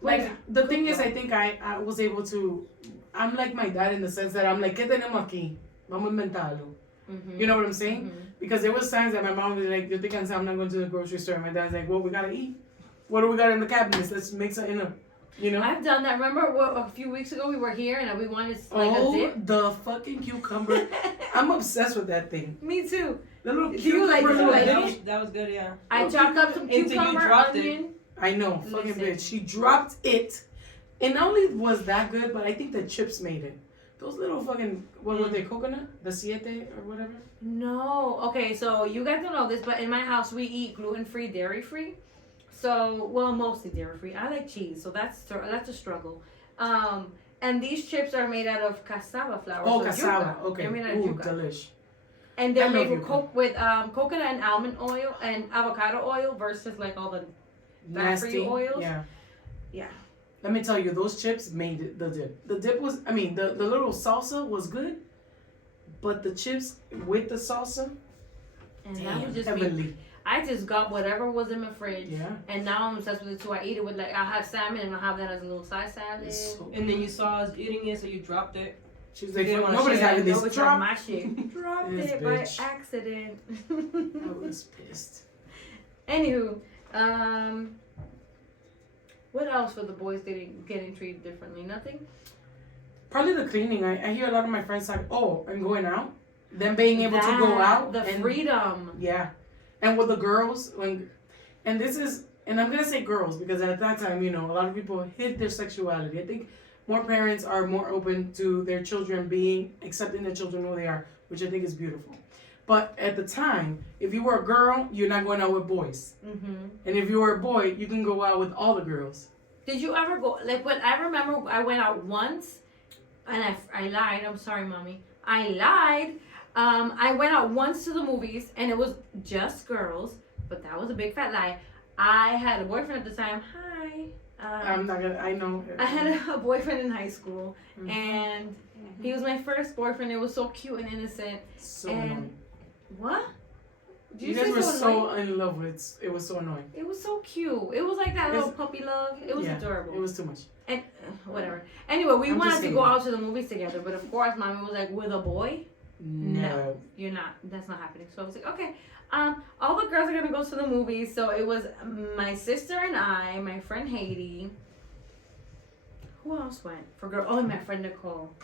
like the thing is well. I think I was able to I'm like my dad in the sense that I'm like, ¿qué tenemos aquí? Vamos a inventarlo. Mm-hmm. You know what I'm saying? Because there was times that my mom was like, you think I'm not going to the grocery store? And my dad's like, well, we gotta eat. What do we got in the cabinets? Let's make something up. You know? I've done that. Remember a few weeks ago we were here and we wanted like a dip? The fucking cucumber. I'm obsessed with that thing. Me too. The little Do you like- cucumber. do you like little it? thing. That was good, yeah. I chopped up some Until you cucumber, dropped it. onion. I know, fucking Listen. bitch. She dropped it. It not only was that good, but I think the chips made it. Those little fucking, what were they, coconut? The siete or whatever? No. Okay, so you guys don't know this, but in my house we eat gluten-free, dairy-free. So, well, mostly dairy-free. I like cheese, so that's a struggle. And these chips are made out of cassava flour. Oh, so cassava. yuca. Okay. They're made out of Ooh, yuca. delish. And they're I made love with yuca. coconut and almond oil and avocado oil versus like all the Nasty. oils. Yeah. Yeah. Let me tell you, those chips made it, the dip. The dip was, I mean, the little salsa was good, but the chips with the salsa, And that damn, would just heavenly. be. I just got whatever was in my fridge. Yeah. And now I'm obsessed with it too. I eat it with like I'll have salmon and I'll have that as a little side salad. It's so And then you saw us eating it, so you dropped it. She was like, You didn't wanna nobody's share. having this. Nobody's Drop. having my shit. Dropped This it bitch. by accident. I was pissed. Anywho, what else for the boys getting treated differently? Nothing. Probably the cleaning. I hear a lot of my friends talk, oh, I'm going out. them being able to go out. The and, freedom. Yeah. And with the girls, and I'm going to say girls because at that time, a lot of people hid their sexuality. I think more parents are more open to their children accepting their children who they are, which I think is beautiful. But at the time, if you were a girl, you're not going out with boys. Mm-hmm. And if you were a boy, you can go out with all the girls. Did you ever go, like, when I remember I went out once, and I lied, I'm sorry, Mommy. I lied. I went out once to the movies, and it was just girls, but that was a big fat lie. I had a boyfriend at the time. Hi. I know. I had a boyfriend in high school, and he was my first boyfriend. It was so cute and innocent. So and annoying. What? Did You guys were so in love with it. It was so annoying. It was so cute. It was like that little puppy love. It was adorable. It was too much. And whatever. Anyway, we wanted to go out to the movies together, but of course, Mommy was like, with a boy? No, you're not. That's not happening. So I was like, okay. All the girls are gonna go to the movies. So it was my sister and I, my friend Haiti. Who else went for girl? Oh, and my friend Nicole.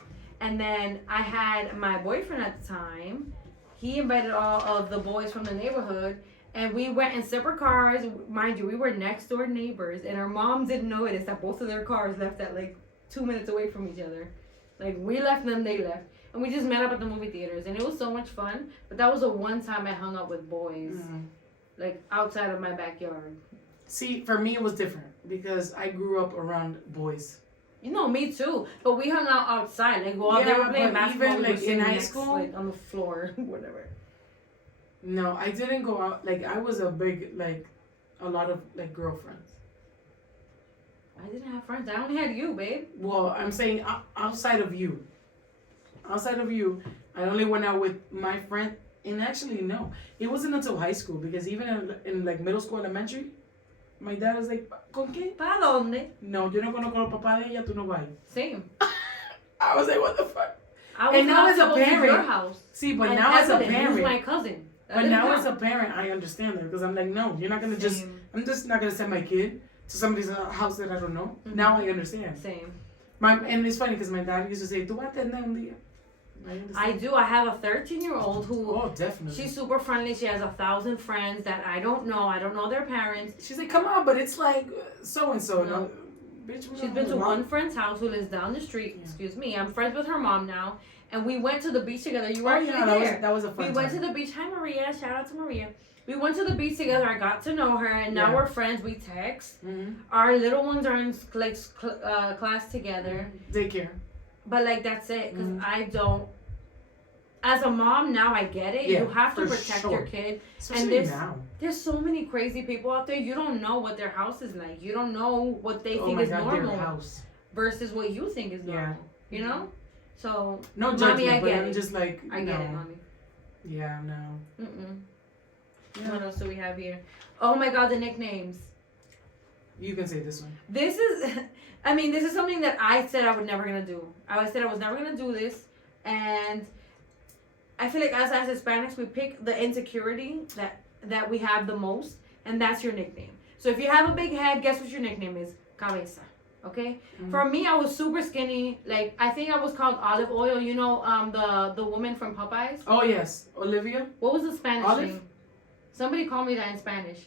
And then I had my boyfriend at the time. He invited all of the boys from the neighborhood, and we went in separate cars. Mind you, we were next door neighbors, and our moms didn't notice that both of their cars left at like 2 minutes away from each other. Like, we left and then they left. And we just met up at the movie theaters, and it was so much fun. But that was the one time I hung out with boys, like outside of my backyard. See, for me it was different because I grew up around boys. Me too. But we hung out outside, like while they were playing basketball. Even like in high school, like on the floor, whatever. No, I didn't go out. Like I was a lot of like girlfriends. I didn't have friends. I only had you, babe. Well, I'm saying outside of you. Outside of you, I only went out with my friend. And actually, no, it wasn't until high school because even in like middle school, elementary, my dad was like, ¿Con qué? ¿Para dónde? No, yo no conozco los papás de ella, tú no vas. Same. I was like, what the fuck? I was now as a parent, your house. See, but now as a parent, who's my cousin. But now as a parent, I understand that because I'm like, no, you're not gonna I'm just not gonna send my kid to somebody's house that I don't know. Mm-hmm. Now I understand. Same. And it's funny because my dad used to say, tú vas a atender un día. I do. I have a 13-year-old who. Oh, definitely. She's super friendly. She has 1,000 friends that I don't know. I don't know their parents. She's like, come on, but it's like so and so. No, bitch. She's been to one friend's house who lives down the street. Yeah. Excuse me. I'm friends with her mom now, and we went to the beach together. You were actually there. That was a fun. We went to the beach. Hi, Maria. Shout out to Maria. We went to the beach together. I got to know her, and now we're friends. We text. Mm-hmm. Our little ones are in class together. Daycare. But like that's it, because I don't. As a mom now, I get it. You have to protect your kid. Especially and there's so many crazy people out there. You don't know what their house is like. You don't know what they think is normal versus what you think is normal. Yeah. You know? So no judgment, Mommy, but I'm just like I get it, Mommy. Yeah, no. Yeah. What else do we have here? Oh my God, the nicknames. You can say this one. This is something that I said I was never gonna do. I said I was never gonna do this, and I feel like as Hispanics, we pick the insecurity that we have the most, and that's your nickname. So if you have a big head, guess what your nickname is? Cabeza. Okay? Mm-hmm. For me, I was super skinny. Like, I think I was called Olive Oil. You know, the woman from Popeyes? Oh, yes. Olivia? What was the Spanish name? Somebody called me that in Spanish.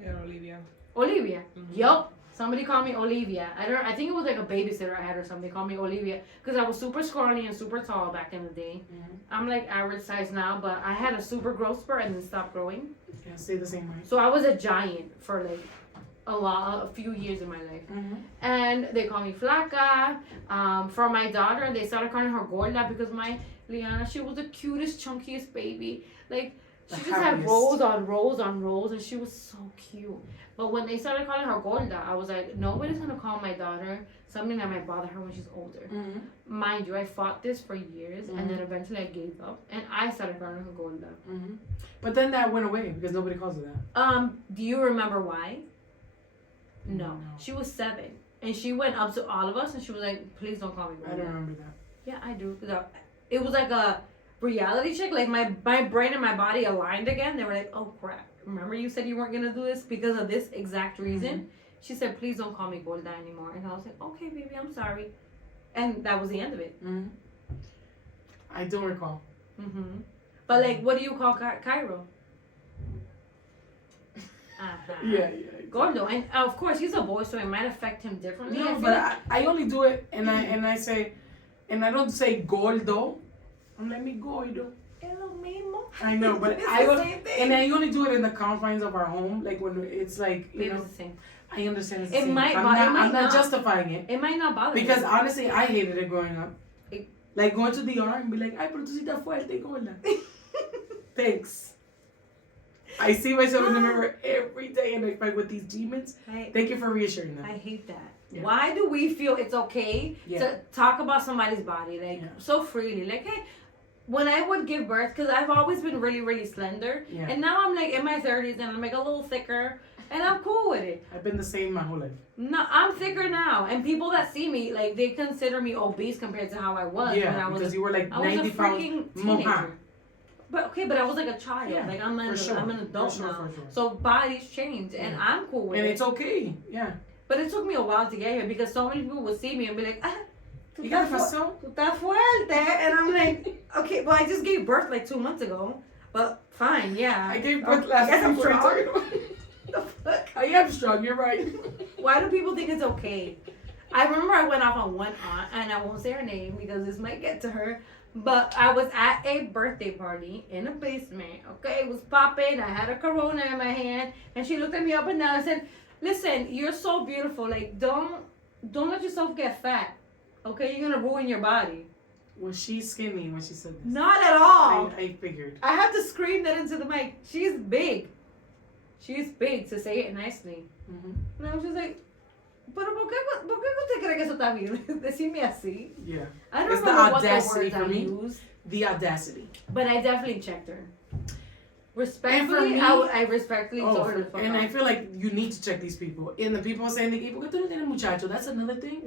Olivia. Olivia. Mm-hmm. Yup. Somebody called me Olivia. I think it was like a babysitter I had or something. Called me Olivia because I was super scrawny and super tall back in the day. Mm-hmm. I'm like average size now, but I had a super growth spurt and then stopped growing. Yeah, stay the same way. So I was a giant for like a few years in my life. Mm-hmm. And they call me Flaca. For my daughter, they started calling her Gorda because my Liana, she was the cutest, chunkiest baby. Like, she just had rows on rows on rows, and she was so cute. But when they started calling her Gorda, I was like, nobody's going to call my daughter something that might bother her when she's older. Mm-hmm. Mind you, I fought this for years, and then eventually I gave up, and I started calling her Gorda. Mm-hmm. But then that went away because nobody calls her that. Do you remember why? No. She was 7, and she went up to all of us, and she was like, please don't call me Gorda. I don't remember that. Yeah, I do. It was like a reality check. Like, my brain and my body aligned again. They were like, oh, crap. Remember you said you weren't going to do this because of this exact reason? Mm-hmm. She said, please don't call me Gorda anymore. And I was like, okay, baby, I'm sorry. And that was the end of it. Mm-hmm. I don't recall. Mm-hmm. But like, what do you call Cairo? Uh-huh. Yeah. Gordo, and of course he's a boy, so it might affect him differently. No, but I only do it, and I say, and I don't say gordo. I'm like, mi gordo. I know, but I only do it in the confines of our home, like when it's like, you know. The same. I understand it's the It same. might I'm not justifying it. It might not bother Because me. honestly, I hated it growing up. Like going to the R and be like, ay, pero tú sí estás fuerte, gorda. Thanks. I see myself in the mirror every day and I fight with these demons. Thank you for reassuring them. I hate that. Yeah. Why do we feel it's okay to talk about somebody's body so freely? Like, hey, when I would give birth, because I've always been really, really slender, and now I'm like in my 30s and I'm like a little thicker, and I'm cool with it. I've been the same my whole life. No, I'm thicker now, and people that see me, like, they consider me obese compared to how I was when I was. Because you were like 90 pounds. Teenager. But I was like a child. Yeah, like I'm an adult now. For sure. So bodies change, and I'm cool with it. And it's okay. Yeah. But it took me a while to get here because so many people would see me and be like, ¿Y qué pasó? Tú estás fuerte. And I'm like, okay, well, I just gave birth like 2 months ago. But fine, yeah. I gave birth last week. I'm What are you strong. talking about? The fuck? I am strong. You're right. Why do people think it's okay? I remember I went off on one aunt, and I won't say her name because this might get to her. But I was at a birthday party in a basement. Okay, it was popping. I had a Corona in my hand, and she looked at me up and down and said, "Listen, you're so beautiful. Like, don't let yourself get fat. Okay, you're gonna ruin your body." Was she skinny when she said this? Not at all. I figured. I had to scream that into the mic. She's big. She's big, to say it nicely. Mm-hmm. And I was just like, pero ¿por qué usted cree que eso está bien? Decirme así. Yeah. I don't It's know the what audacity the words for me. I used. The audacity. But I definitely checked her. Respectfully, me, I respectfully told her to fuck and off. I feel like you need to check these people. And the people saying, ¿por qué tú no tienes muchacho? That's another thing.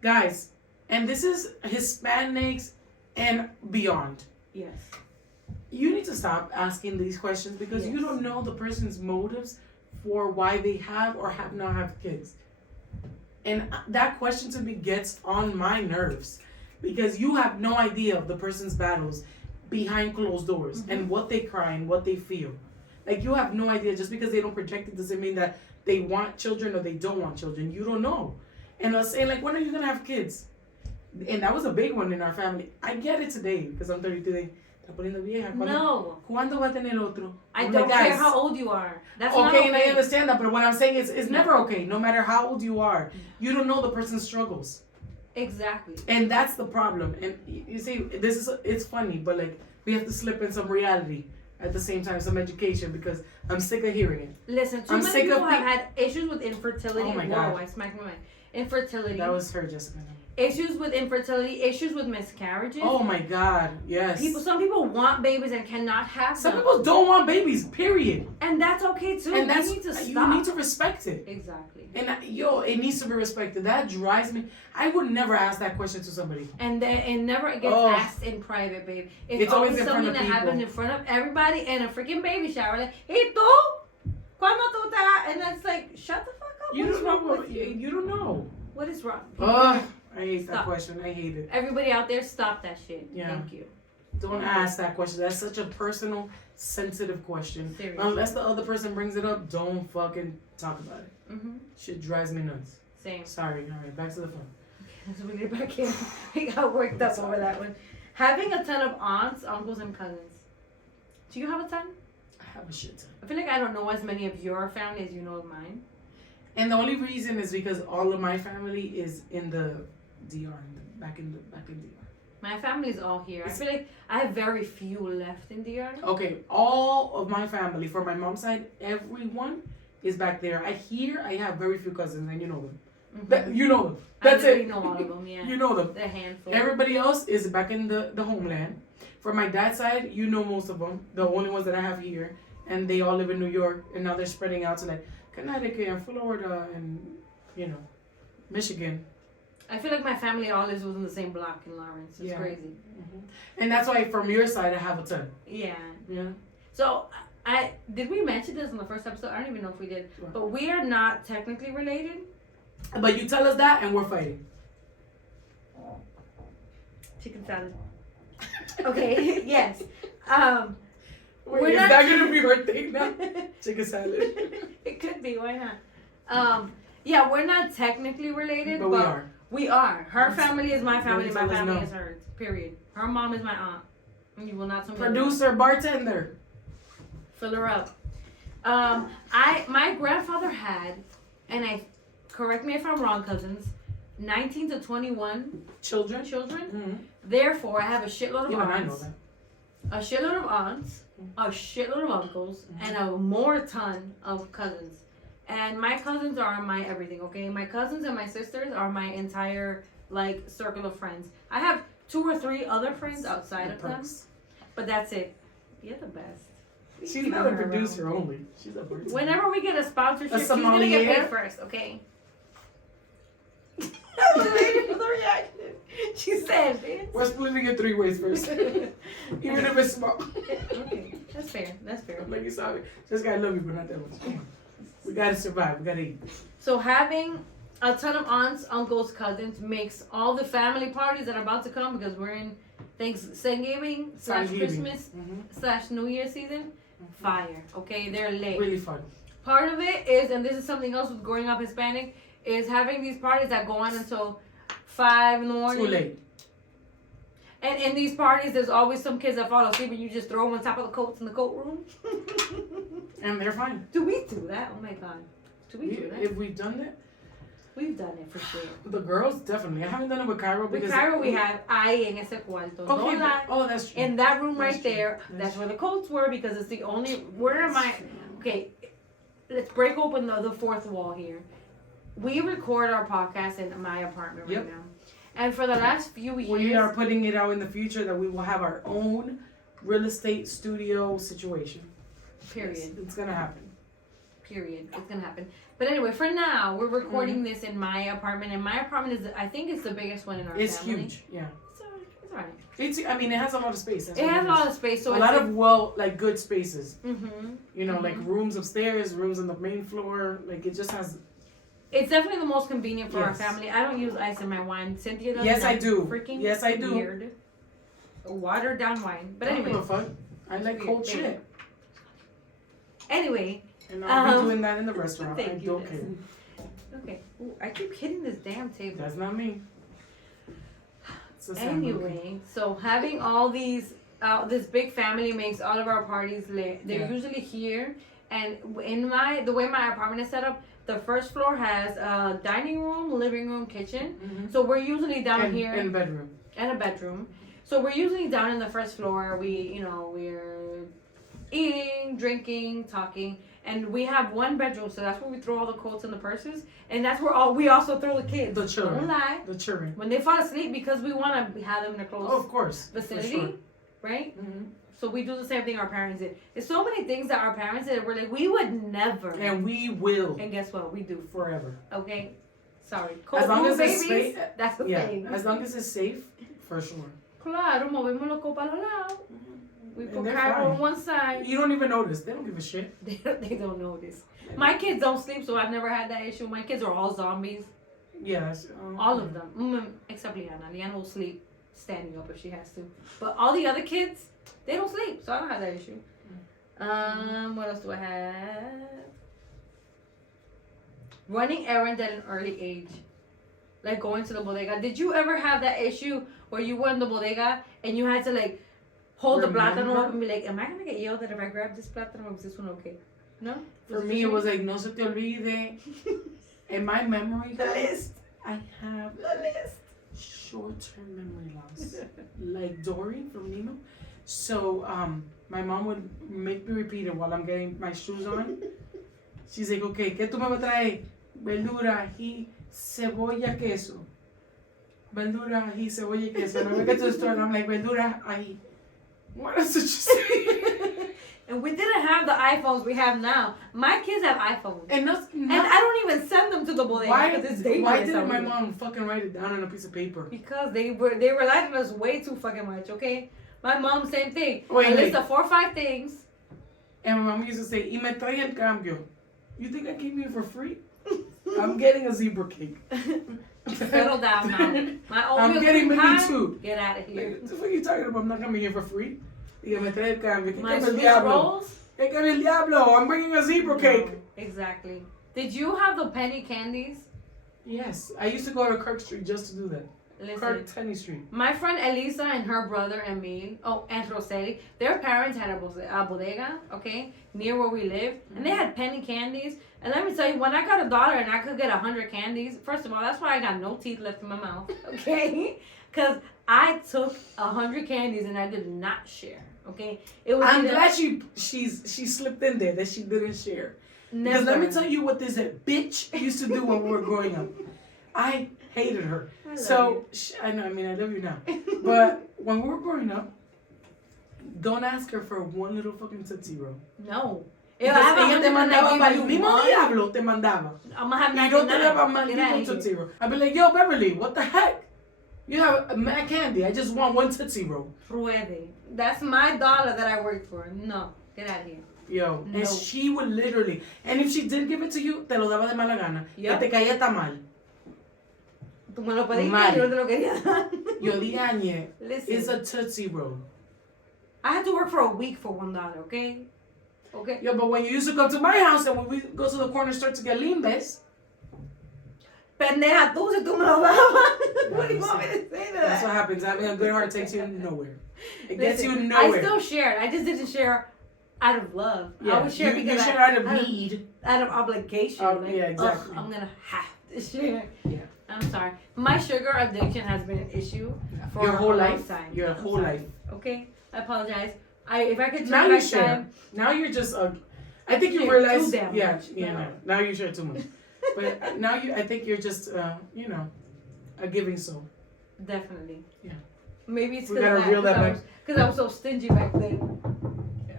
Guys, and this is Hispanics and beyond. Yes. You need to stop asking these questions because you don't know the person's motives for why they have or have not have kids. And that question to me gets on my nerves because you have no idea of the person's battles behind closed doors and what they cry and what they feel. Like, you have no idea. Just because they don't project it doesn't mean that they want children or they don't want children. You don't know. And they'll say, like, when are you going to have kids? And that was a big one in our family. I get it today because I'm 33. No. ¿Cuándo va a tener otro? I I'm don't like, care guys, how old you are. That's okay, not okay. and I understand that, but what I'm saying is it's never okay, no matter how old you are. You don't know the person's struggles. Exactly. And that's the problem. And you see, it's funny, but like, we have to slip in some reality at the same time, some education, because I'm sick of hearing it. Listen, too many people have had issues with infertility. Oh my God. Whoa, I smacked my mind. Infertility. That was her, Jessica. Issues with infertility, issues with miscarriages. Oh my God, yes. Some people want babies and cannot have Some them. people don't want babies, period. And that's okay too. And we need to stop. you need to respect it. Exactly. And it needs to be respected. That drives me. I would never ask that question to somebody. And then it never gets asked in private, babe. It's always in something front of that people. happens in front of everybody in a freaking baby shower. Like, hey, tú, ¿cuándo tú estás? And it's like, shut the fuck up. You What's don't wrong know. with you? You don't know. What is wrong? I hate that question. I hate it. Everybody out there, stop that shit. Yeah. Thank you. Don't ask that question. That's such a personal, sensitive question. Seriously. Unless the other person brings it up, don't fucking talk about it. Mm-hmm. Shit drives me nuts. Same. Sorry. All right, back to the phone. So we get back in. We got worked up over that one. Having a ton of aunts, uncles, and cousins. Do you have a ton? I have a shit ton. I feel like I don't know as many of your family as you know of mine. And the only reason is because all of my family is in the DR, back in DR. My family's all here. I feel like I have very few left in DR. Okay, all of my family, from my mom's side, everyone is back there. I have very few cousins, and you know them. Mm-hmm. You know them. That's I it. know all of them, yeah. You know them. The handful. Everybody else is back in the homeland. From my dad's side, you know most of them. The only ones that I have here, and they all live in New York, and now they're spreading out to like Connecticut and Florida and Michigan. I feel like my family all lives within the same block in Lawrence. It's crazy. Mm-hmm. And that's why from your side I have a ton. Yeah. Yeah. So did we mention this in the first episode? I don't even know if we did. Right. But we are not technically related. But you tell us that and we're fighting. Chicken salad. Okay, yes. Wait, is that gonna be her thing now? Chicken salad. It could be. Why not? Yeah, we're not technically related, But we are. We are. Her family is my family. Don't My tell us family no. is hers. Period. Her mom is my aunt. And you will not tell me. Producer, bartender. Fill her up. My grandfather had, and correct me if I'm wrong, cousins, 19 to 21 Children. children. Therefore, I have a shitload of Even I know aunts, that. a shitload of aunts, a shitload of uncles, and a more ton of cousins. And my cousins are my everything, okay? My cousins and my sisters are my entire, like, circle of friends. I have 2 or 3 other friends outside of them, but that's it. You're the best. She's not a producer only. She's a bartender. Whenever we get a sponsorship, she's gonna sommelier? get paid first, okay? I was waiting for the reaction. She said, bitch. We're splitting it 3 ways first. Even if it's small. Okay, that's fair. That's fair. Like you saw me. This guy love you, but not that much. Come on. We gotta survive. We gotta eat. So having a ton of aunts, uncles, cousins makes all the family parties that are about to come, because we're in Thanksgiving / Christmas / New Year season. Fire. Okay, they're lit. Really fun. Part of it is, and this is something else with growing up Hispanic, is having these parties that go on until 5 in the morning. Too late. And in these parties, there's always some kids that fall asleep and you just throw them on top of the coats in the coat room. And they're fine. Do we do that? Oh my God. Do we do that? If we've done that? We've done it for sure. The girls, definitely. I haven't done it with Cairo because... With Cairo, we have ahí en ese cuarto. Okay, Don't lie. oh, that's true. In that room That's right true. there, That's that's where the coats were, because it's the only... Where am I... Okay, let's break open the 4th wall here. We record our podcast in my apartment right now. And for the last few years... We are putting it out in the future that we will have our own real estate studio situation. Period. It's gonna happen. Period. It's gonna happen. But anyway, for now, we're recording this in my apartment. And my apartment is, I think it's the biggest one in our It's family. huge, yeah. It's alright. I mean, it has a lot of space. That's It what has a lot of space. So a lot of good spaces. Mm-hmm. You know, like rooms upstairs, rooms on the main floor. Like, it just has... It's definitely the most convenient for our Yes. family. I don't use ice in my wine. Cynthia does. Yes, I do. Freaking Yes, I do. Weird. Watered down wine. But I don't anyway. give a fuck. I like Weird. cold shit. Anyway. And I'll be doing that in the restaurant. I Thank you, don't care. Okay. Ooh, I keep hitting this damn table. That's not me. It's a sandwich. Anyway, so having all these, this big family makes all of our parties lit. They're usually here, and in the way my apartment is set up, the first floor has a dining room, living room, kitchen. Mm-hmm. So we're usually down here And bedroom. and a bedroom. So we're usually down in the first floor. We're eating, drinking, talking. And we have one bedroom, so that's where we throw all the coats and the purses. And that's where we also throw the kids. The children. Don't lie. The children. When they fall asleep, because we want to have them in a close Of course. vicinity, For sure. right? Mm-hmm. So we do the same thing our parents did. There's so many things that our parents did. We're like, we would never. And we will. And guess what? We do. Forever. Okay? Sorry. As long as it's babies, safe. that's the Yeah. thing. As long as it's safe, for sure. Claro, movemos los copos a los lados. We And put they're Cairo on fine. one side. You don't even notice. They don't give a shit. They don't notice. My kids don't sleep, so I've never had that issue. My kids are all zombies. Yes. All of them. Except Liana. Liana will sleep standing up if she has to. But all the other kids, they don't sleep, so I don't have that issue. What else do I have? Running errands at an early age. Like going to the bodega. Did you ever have that issue where you were in the bodega and you had to like hold the plátano up and be like, am I gonna get yelled at if I grab this plátano or is this one okay? No? For me, it was like, no se te olvide. In my memory, The guys, list. I have The list. short-term memory loss. Like Dory from Nemo. So, my mom would make me repeat it while I'm getting my shoes on. She's like, okay, ¿qué tú me vas a traer? Verdura, ají, cebolla, queso. Verdura, ají, cebolla, queso. And I would get to the store and I'm like, verdura, ají. What else did you say? And we didn't have the iPhones we have now. My kids have iPhones. And that's And I don't even send them to the bodega. why because it's dangerous didn't out my here. mom fucking write it down on a piece of paper? Because they relied on us way too fucking much, okay? My mom, same thing. Wait, A list wait. of 4 or 5 things. And my mom used to say, y me trae el cambio. You think I came here for free? I'm getting a zebra cake. Settle down now. My old I'm getting maybe 2. Get out of here. What the fuck are you talking about? I'm not coming here for free. Dígame, trae el cambio. ¿Qué My cambia el Swiss diablo? rolls? ¿Qué cambia el diablo? I'm bringing a zebra cake. No, exactly. Did you have the penny candies? Yes, I used to go to Kirk Street just to do that. Listen, Kirk Tenny Street. my friend Elisa and her brother and me, and Roseli, their parents had a bodega, okay, near where we lived, and they had penny candies. And let me tell you, when I got $1 and I could get 100 candies, first of all, that's why I got no teeth left in my mouth, okay? Because I took 100 candies and I did not share, okay? It was I'm glad she slipped in there that she didn't share. Because let me tell you what this bitch used to do when we were growing up. I hated her. I know, I mean, I love you now. But when we were growing up, don't ask her for one little fucking Tootsie Roll. No. Because ella te mandaba para el mismo diablo, te mandaba. I'm gonna have Y no te daba 99. maldito Tootsie Roll. I'd be like, yo, Beverly, what the heck? You have mad candy. I just want one Tootsie Roll. Ruede. That's my dollar that I worked for. No. Get out of here. Yo, No. and she would literally, and if she did give it to you, te lo daba de mala gana. Yep. Que te caía tamal. Tú me lo pediste Mal. y yo te lo quería dar. Yo, Diane, Listen. it's a Tootsie Roll. I had to work for a week for $1, okay? Okay. Yo, but when you used to come to my house and when we go to the corner store to get limbes, Pendeja, tú si tú me lo dabas. What do you want me to say to that? that's what happens. Having a good heart takes you nowhere. It gets Listen, you nowhere. I still shared. I just didn't share out of love. yeah, I would share you because share out of need. out of obligation. Oh, like, yeah, exactly. I'm gonna have to share. Yeah. I'm sorry. My sugar addiction has been an issue for Your whole a long life. time. Your I'm whole sorry. life. Okay, I apologize. If I could Now turn you back share. time, Now you're just I think you share realize. too damn Yeah, much. yeah. No. Now you share too much. But now I think you're just a giving soul. definitely. Yeah. Maybe it's We gotta reel that back. because I was so stingy back then.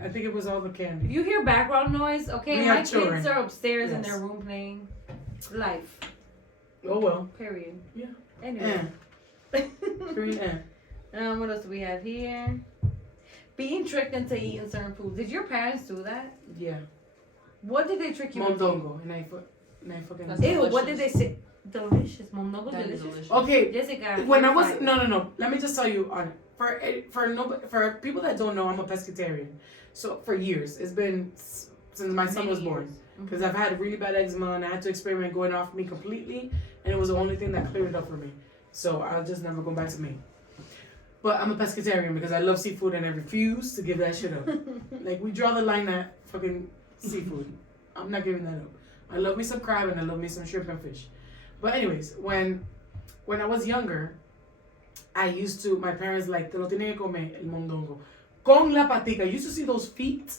I think it was all the If candy. you hear background noise, okay, We my have children. kids are upstairs in Yes. their room playing life. Oh well. Period. Yeah. Anyway. Green What else do we have here? Being tricked into eating certain foods. Did your parents do that? Yeah. What did they trick you into? Mondongo. And I fucking. That's Ew, what delicious. did they say? Delicious. Mondongo That is delicious. delicious. Okay. Jessica. When I you're was fine. no. Let me just tell you on for people that don't know, I'm a pescatarian. So for years, it's been since my son Many was born. years. Because I've had really bad eczema and I had to experiment going off me completely, and it was the only thing that cleared it up for me. So I'll just never go back to me. But I'm a pescatarian because I love seafood and I refuse to give that shit up. Like we draw the line at fucking seafood. I'm not giving that up. I love me some crab and I love me some shrimp and fish. But anyways, when I was younger, I used to, my parents like, te lo tiene que comer el mondongo. Con la patica. I used to see those feet.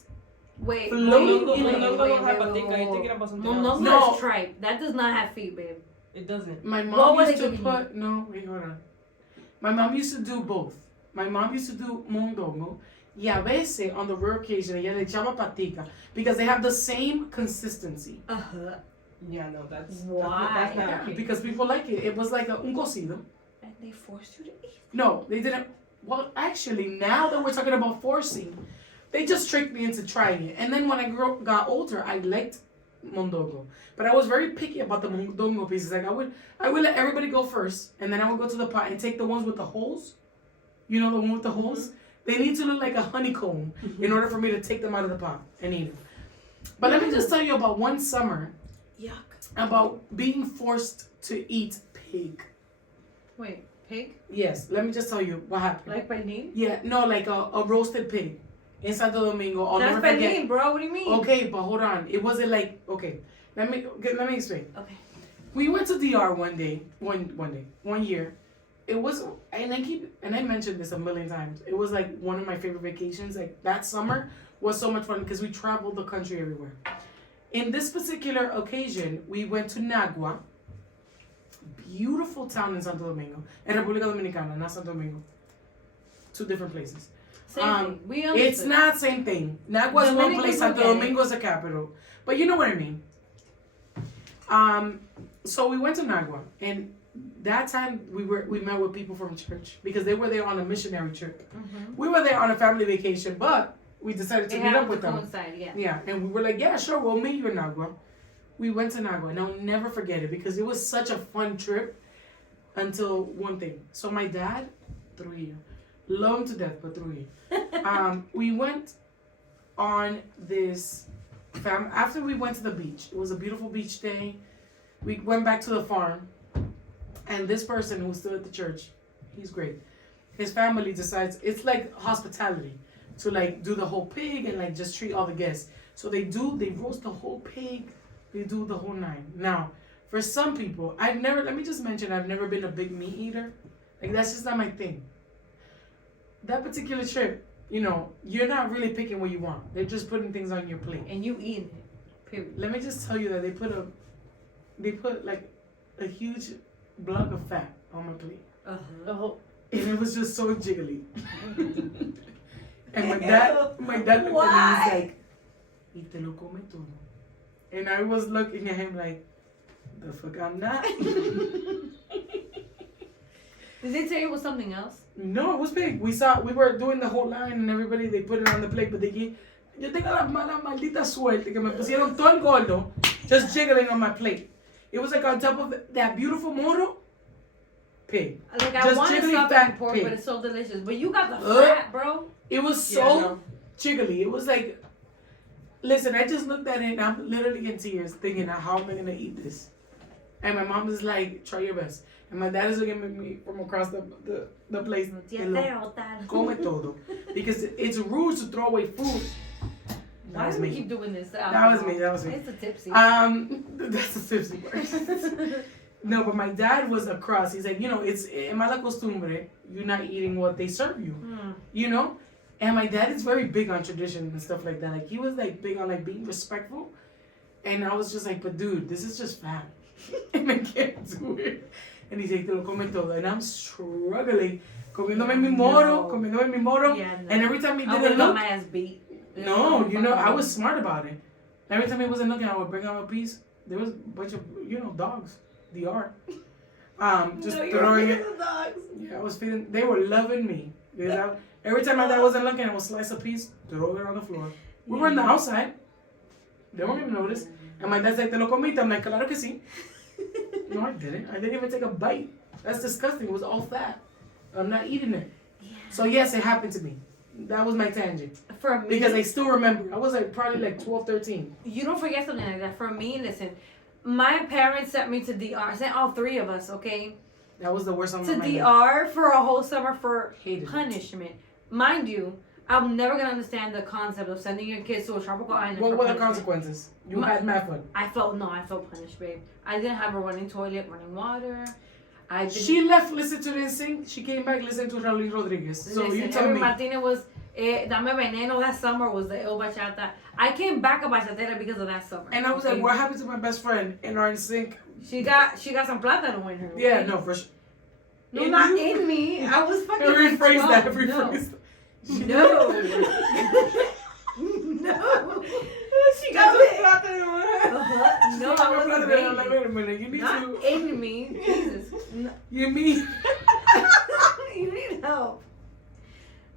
Wait. Floating Mondongo in don't have patica. You think about something else. Mondongo No. is tripe. That does not have feet, babe. It doesn't. My What mom were used they to giving put, no, wait, hold on. My mom used to do both. My mom used to do mondongo. Y a veces, on the rare occasion, ella le echaba patica. Because they have the same consistency. Uh-huh. Yeah, no, that's Why? That's not Yeah, okay. because people like it. It was like un cocido. And they forced you to eat. No, they didn't. Well, actually, now that we're talking about forcing, they just tricked me into trying it. And then when I got older, I liked mondongo, but I was very picky about the mondongo pieces. Like I would let everybody go first, and then I would go to the pot and take the ones with the holes. You know the one with the holes? They need to look like a honeycomb in order for me to take them out of the pot and eat them. But let me just tell you about one summer Yuck. about being forced to eat pig. Wait, pig? Yes, let me just tell you what happened. Like pernil? Yeah, no, like a roasted pig in Santo Domingo. I'll That's never forget. pernil, bro. What do you mean? Okay, but hold on. It wasn't like okay. Let me explain. Okay. We went to DR one year. It was, and I mentioned this a million times. It was like one of my favorite vacations. Like that summer was so much fun because we traveled the country everywhere. In this particular occasion, we went to Nagua, beautiful town in Santo Domingo, and República Dominicana, not Santo Domingo. Two different places. Same thing. We understood. It's not same thing. Nagua's one Dominicans place, don't Santo get it. Domingo is the capital. But you know what I mean. So we went to Nagua, and that time we met with people from church because they were there on a missionary trip. Mhm. We were there on a family vacation, but we decided to It meet up happened with to them. coincide, yeah. Yeah, and we were like, yeah, sure, we'll meet you in Nagua. We went to Nagua, and I'll never forget it because it was such a fun trip. until one thing. So my dad, Trujillo, love him to death, but Trujillo. We went on this after we went to the beach. It was a beautiful beach day. We went back to the farm, and this person who's still at the church, he's great. His family decides it's like hospitality to like do the whole pig and like just treat all the guests. So they roast the whole pig, they do the whole nine. Now, for some people, let me just mention, I've never been a big meat eater. Like, that's just not my thing. That particular trip, you know, you're not really picking what you want. They're just putting things on your plate. And you eating it, period. Let me just tell you that they put like a huge block of fat on my plate. Uh-huh. And it was just so jiggly. And my dad looked at me and he's like, y te lo come todo. And I was looking at him like, the fuck I'm not. Did they tell you it was something else? No, it was big. We were doing the whole line and everybody, they put it on the plate, but yo tengo la mala maldita suerte que me pusieron todo el gordo just jiggling on my plate. It was like on top of that beautiful moro pig. Like, I want to stop at pork, but it's so delicious. But you got the fat, bro. It was so jiggly. It was like, listen, I just looked at it and I'm literally in tears thinking, how am I going to eat this? And my mom is like, try your best. And my dad is looking at me from across the place. Come todo. Because it's rude to throw away food. Why do we keep doing this? That was me. It's a tipsy. That's a tipsy part. No, but my dad was across. He's like, you know, it's mala costumbre. You're not eating what they serve you. You know? And my dad is very big on tradition and stuff like that. Like, he was like big on like being respectful. And I was just like, but dude, this is just fat. And I can't do it. And he's like, te lo come todo. And I'm struggling. Comiéndome mi moro. Yeah, no. And every time he I didn't got look. my ass beat. No, you know, I was smart about it. Every time he wasn't looking, I would bring out a piece. There was a bunch of, you know, dogs. The art. Just throwing it. The dogs. Yeah, I was feeding. They were loving me. Every time my dad wasn't looking, I would slice a piece, throw it on the floor. We were in the outside. They weren't even notice. And my dad's like, te lo comiste? I'm like, claro que sí. No, I didn't. I didn't even take a bite. That's disgusting. It was all fat. I'm not eating it. Yeah. So yes, it happened to me. That was my tangent. For me, because I still remember. I was like probably like 12, 13. You don't forget something like that. For me, listen, my parents sent me to DR. Sent all three of us, okay? That was the worst summer to of my DR life. for a whole summer for Hated punishment. Mind you, I'm never gonna understand the concept of sending your kids to a tropical island. What were the consequences? You had mad fun. I felt punished, babe. I didn't have a running toilet, running water. She left, listened to the sing. She came back, listened to Raúl Rodriguez. So you tell me. Martinez was Dame Veneno. That summer was the El Bachata. I came back a bachatera because of that summer. And I was like, what happened to my best friend in our sync? She got some plátano in her. Okay? Yeah, no, for sure. No, not in me. I was fucking. Rephrase that. Rephrase that. No. No. She got plátano on her. No, I wasn't baby. You need not to. In me. Jesus. No. You mean? You need help.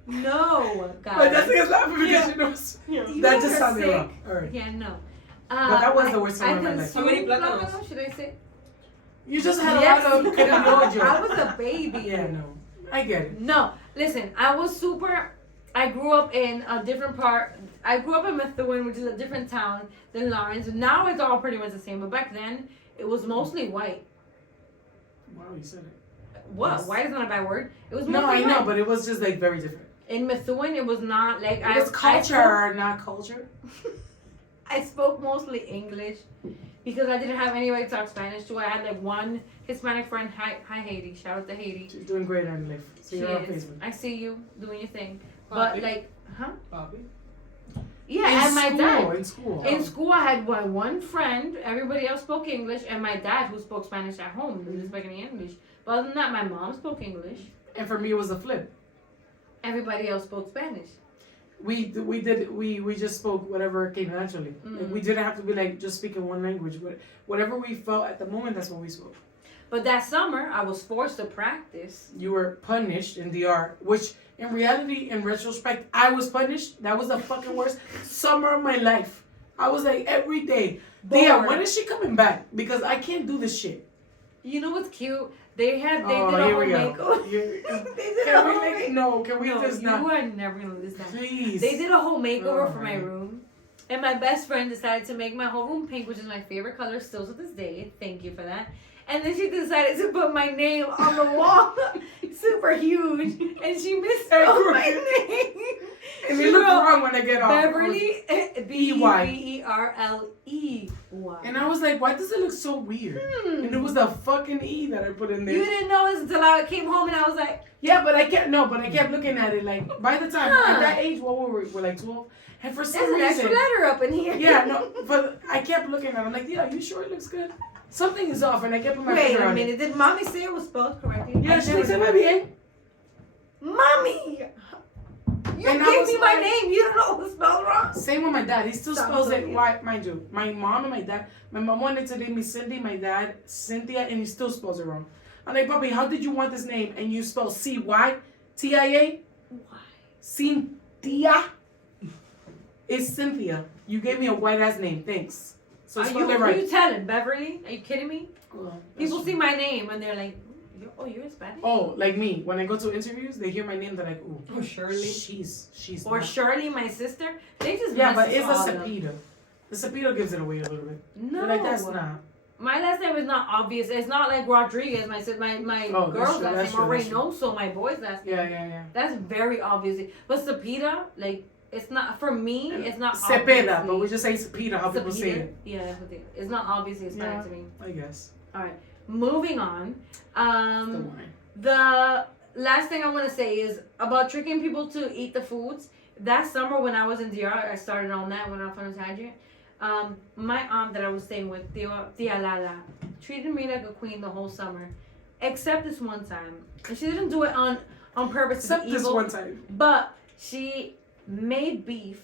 No, guys. But that's because laughing because you know that just sounded wrong. All right. Yeah, no. But that was the worst time of my life. How many plátanos? Should I say? You just had a lot of criollo. I was a baby. Yeah, no. I get it. No, listen. I grew up in a different part. I grew up in Methuen, which is a different town than Lawrence. Now it's all pretty much the same. But back then, it was mostly white. Wow, you said it. What? Yes. White is not a bad word. It was No, mostly I know, white. but it was just like very different. In Methuen, it was not like It was culture, not culture. I spoke mostly English because I didn't have anybody to talk Spanish to. I had like one Hispanic friend. Hi Haiti. Shout out to Haiti. She's doing great on life. So She you're on is. Facebook. I see you doing your thing. Bobby? But like, huh? Bobby? Yeah, and my dad. In school. In school, I had one friend. Everybody else spoke English, and my dad, who spoke Spanish at home, didn't speak any English. But other than that, my mom spoke English. And for me, it was a flip. Everybody else spoke Spanish. We just spoke whatever came naturally. Like, we didn't have to be like just speaking one language, but whatever we felt at the moment, that's what we spoke. But that summer, I was forced to practice. You were punished in DR, which in reality, in retrospect, I was punished. That was the fucking worst summer of my life. I was like every day, Dia, when is she coming back? Because I can't do this shit. You know what's cute? They did a whole makeover. Can we just not? You are never gonna listen. Please. They did a whole makeover for my room. And my best friend decided to make my whole room pink, which is my favorite color still to this day. Thank you for that. And then she decided to put my name on the wall. Super huge. And she misspelled my name. And it looked wrong when I get off. Beverly, Beverley. And I was like, why does it look so weird? And it was the fucking E that I put in there. You didn't know this until I came home and I was like... Yeah, but I kept looking at it like, by the time, at that age, what were we? We're like 12? And for some reason... There's an extra letter up in here. Yeah, no, but I kept looking at it. I'm like, yeah, you sure it looks good? Something is off, and I kept putting my finger on it. Wait a minute, did mommy say it was spelled correctly? Yeah, she said it bien. Mommy! You gave me my name, you don't know it was spelled wrong. Same with my dad. He still spells it, why, mind you, my mom and my dad, my mom wanted to name me Cindy, my dad, Cynthia, and he still spells it wrong. I'm like, Bobby, how did you want this name? And you spell C-Y-T-I-A? Why? Cynthia? It's Cynthia. You gave me a white-ass name. Thanks. So spell it right. Who are you telling, Beverly? Are you kidding me? Well, people see my name and they're like, oh, you're Hispanic? Oh, like me. When I go to interviews, they hear my name, they're like, ooh. Oh, Shirley. She's Or not. Shirley, my sister. They just but it's a Cepito. The Cepito gives it away a little bit. No. They're like, that's not. My last name is not obvious. It's not like Rodriguez, my girl's last name. Or Reynoso, my boy's last name. Yeah. That's very obvious. But Cepeda, like, it's not, for me, it's not Cepeda, but we just say Cepeda, how people say it. Yeah, that's what it's not obviously Hispanic to me. I guess. Alright, moving on. The last thing I want to say is about tricking people to eat the foods. That summer when I was in DR, I started on that, went off on a tangent. My aunt that I was staying with, Tia Lala, treated me like a queen the whole summer. Except this one time. And she didn't do it on purpose to be evil. Except this one time. But she made beef.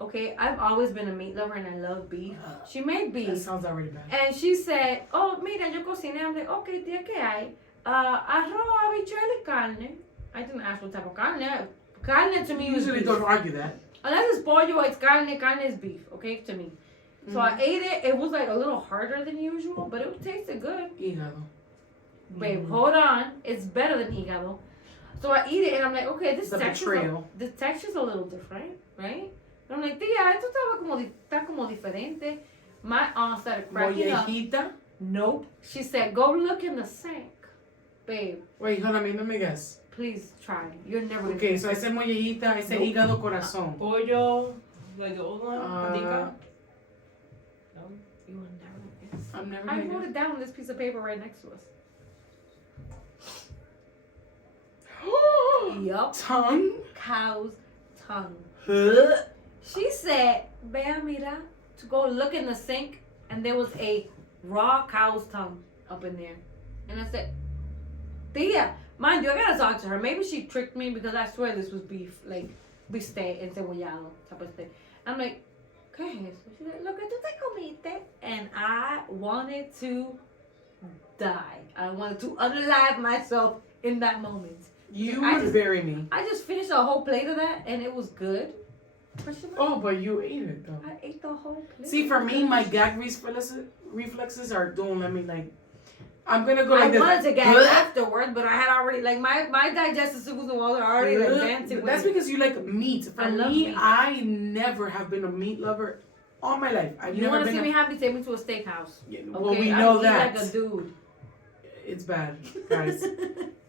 Okay, I've always been a meat lover and I love beef. She made beef. That sounds already bad. And she said, oh, mira, yo cociné. I'm like, okay, tía, ¿qué hay? Arroz, habichuela y carne. I didn't ask what type of carne. Carne to me you usually don't argue that. Unless it's pollo, it's carne. Carne is beef, okay, to me. So I ate it. It was like a little harder than usual, but it tasted good. Hígado. Babe, hold on. It's better than hígado. So I eat it and I'm like, okay, this texture's a little different, right? And I'm like, tía, esto está como diferente. My aunt started cracking up. Nope. She said, go look in the sink. Babe. Wait, hold on, let me guess. Please try. You're never gonna Okay, so I said mollejita, I said hígado corazón. Pollo, like the old one, No. You will never guess. I'm never I gonna wrote it down on this piece of paper right next to us. Yup. Tongue? Cow's tongue. She said, vea, mira, to go look in the sink, and there was a raw cow's tongue up in there. And I said, Tia, mind you, I gotta talk to her. Maybe she tricked me because I swear this was beef, like bistec encebollado type of thing. I'm like, ¿qué es eso? She said, lo que tú te comiste. And I wanted to die. I wanted to unalive myself in that moment. You would bury me. I just finished a whole plate of that, and it was good. Oh, but you ate it though. I ate the whole plate. See, for me, my gag reflexes are don't let me like. I'm gonna go like this. I wanted to gag afterwards, but I had already like my digestive systems were already like dancing. That's because you like meat. For me, I never have been a meat lover all my life. You want to see me happy? Take me to a steakhouse. Yeah, well, we know that. Like a dude. It's bad, guys.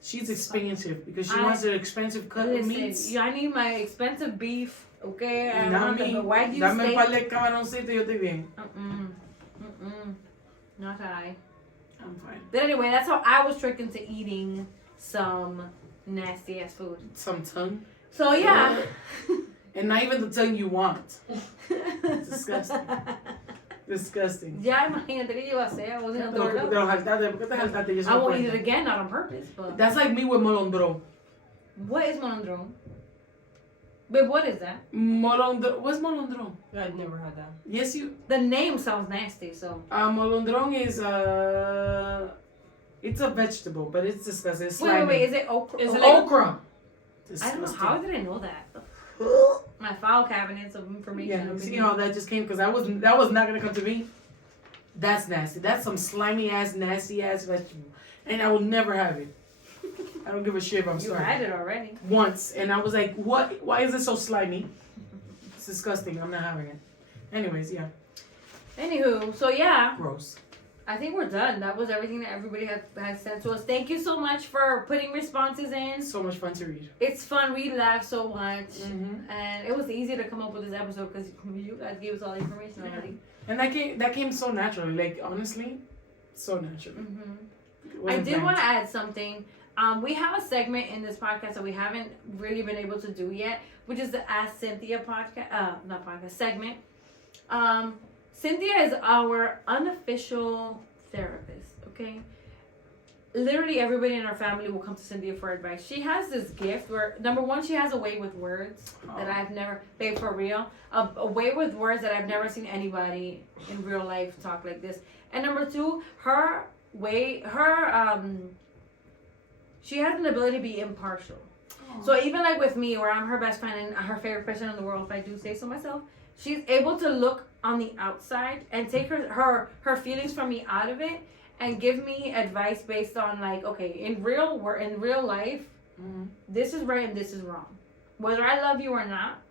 She's expensive because she wants an expensive cut of meats. I need my expensive beef. Okay, I want the Wagyu steak. Dame par de camaroncito y yo estoy bien. Not I. I'm fine. But anyway, that's how I was tricked into eating some nasty ass food. Some tongue. So yeah. And not even the tongue you want. Disgusting. Disgusting. Ya imagínate que yo iba a hacer. I wasn't gonna I won't eat it again, not on purpose. But that's like me with molondro. What is molondro? But what is that? Molondro. What's molondron? I've never had that. Yes, you. The name sounds nasty, so. Molondron is it's a vegetable, but it's disgusting. It's wait. Is it okra? Is it like okra? I don't know. How did I know that? My file cabinets of information. Yeah, see how that just came because that was not gonna come to me. That's nasty. That's some slimy ass, nasty ass vegetable. and I will never have it. I don't give a shit if I'm You starving. had it already. Once, and I was like, what? Why is it so slimy? It's disgusting. I'm not having it. Anyways, yeah. Anywho, so yeah, Gross. I think we're done. That was everything that everybody has sent to us. Thank you so much for putting responses in. So much fun to read. It's fun. We laugh so much. Mm-hmm. And it was easy to come up with this episode because you guys gave us all the information already. And that came so naturally. Like, honestly, so naturally. Mm-hmm. I did want to add something. We have a segment in this podcast that we haven't really been able to do yet, which is the Ask Cynthia segment. Cynthia is our unofficial therapist, okay? Literally everybody in our family will come to Cynthia for advice. She has this gift where, number one, she has a way with words that I've never, babe, for real, a way with words that I've never seen anybody in real life talk like this. And number two, she has an ability to be impartial. So even like with me, where I'm her best friend and her favorite person in the world, if I do say so myself, she's able to look on the outside and take her feelings from me out of it and give me advice based on like, okay, in real life, this is right and this is wrong. Whether I love you or not,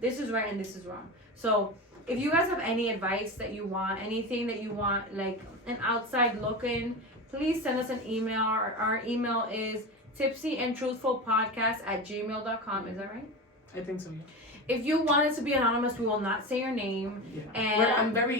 this is right and this is wrong. So if you guys have any advice that you want, anything that you want, like an outside look in, please send us an email. Our email is tipsyandtruthfulpodcast@gmail.com. Is that right? I think so, yeah. If you want it to be anonymous, we will not say your name. Yeah. And But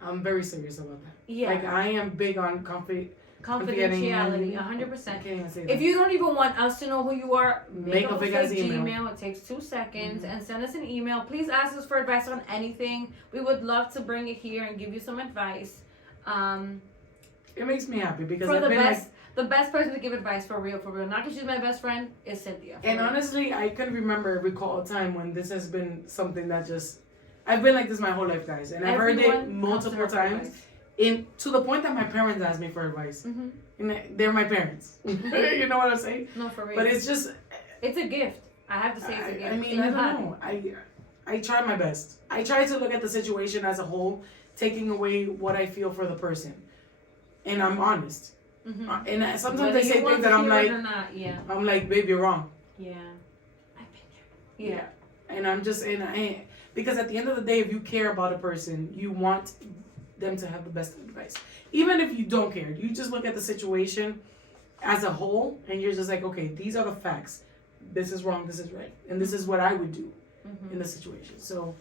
I'm very serious about that. Yeah. Like, I am big on confidentiality, 100%. I can't even say that. If you don't even want us to know who you are, make a big fake ass email. Gmail. It takes 2 seconds and send us an email. Please ask us for advice on anything. We would love to bring it here and give you some advice. It makes me happy because For I've been the best person to give advice for real, not because she's my best friend, is Cynthia. And real. honestly, I can recall a time when this has been something that I've been like this my whole life, guys, and I've heard it multiple times, to the point that my parents ask me for advice, and they're my parents. You know what I'm saying? No, for real. But it's a gift. I have to say it's a gift. I mean, I don't know. I try my best. I try to look at the situation as a whole, taking away what I feel for the person, and I'm honest. And sometimes they say things that I'm like, I'm like, babe, you're wrong. Yeah. I've been there. Yeah. And I'm just because at the end of the day, if you care about a person, you want them to have the best advice. Even if you don't care, you just look at the situation as a whole, and you're just like, okay, these are the facts. This is wrong. This is right, and this is what I would do in the situation. So.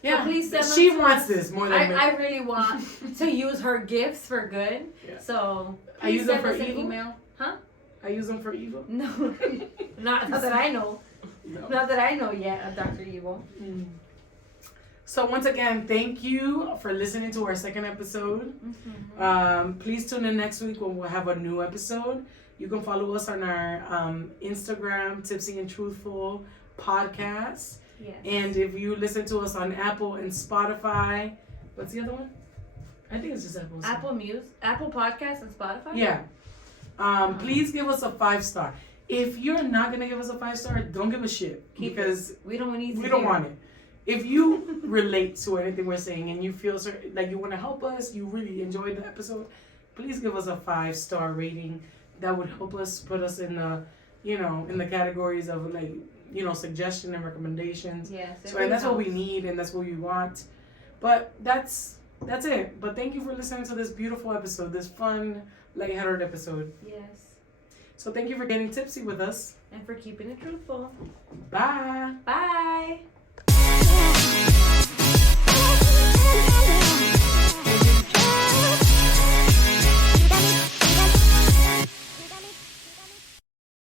Yeah, so please send she wants this more than me. I really want to use her gifts for good. Yeah. So I use them for evil. Email. Huh? I use them for evil. No, not that I know. No. Not that I know yet of Dr. Evil. So once again, thank you for listening to our second episode. Please tune in next week when we'll have a new episode. You can follow us on our Instagram, Tipsy and Truthful Podcast. Yes. And if you listen to us on Apple and Spotify, what's the other one? I think it's just Apple. Apple Podcasts and Spotify? Yeah. Please give us a 5-star. If you're not going to give us a 5-star, don't give a shit. Because we don't want it. If you relate to anything we're saying and you feel like you want to help us, you really enjoyed the episode, please give us a 5-star rating. That would help us put us in the, in the categories of like, suggestion and recommendations. Yes. So and that's what we need and that's what we want. But that's it. But thank you for listening to this beautiful episode, this fun, lighthearted episode. Yes. So thank you for getting tipsy with us. And for keeping it truthful. Bye. Bye.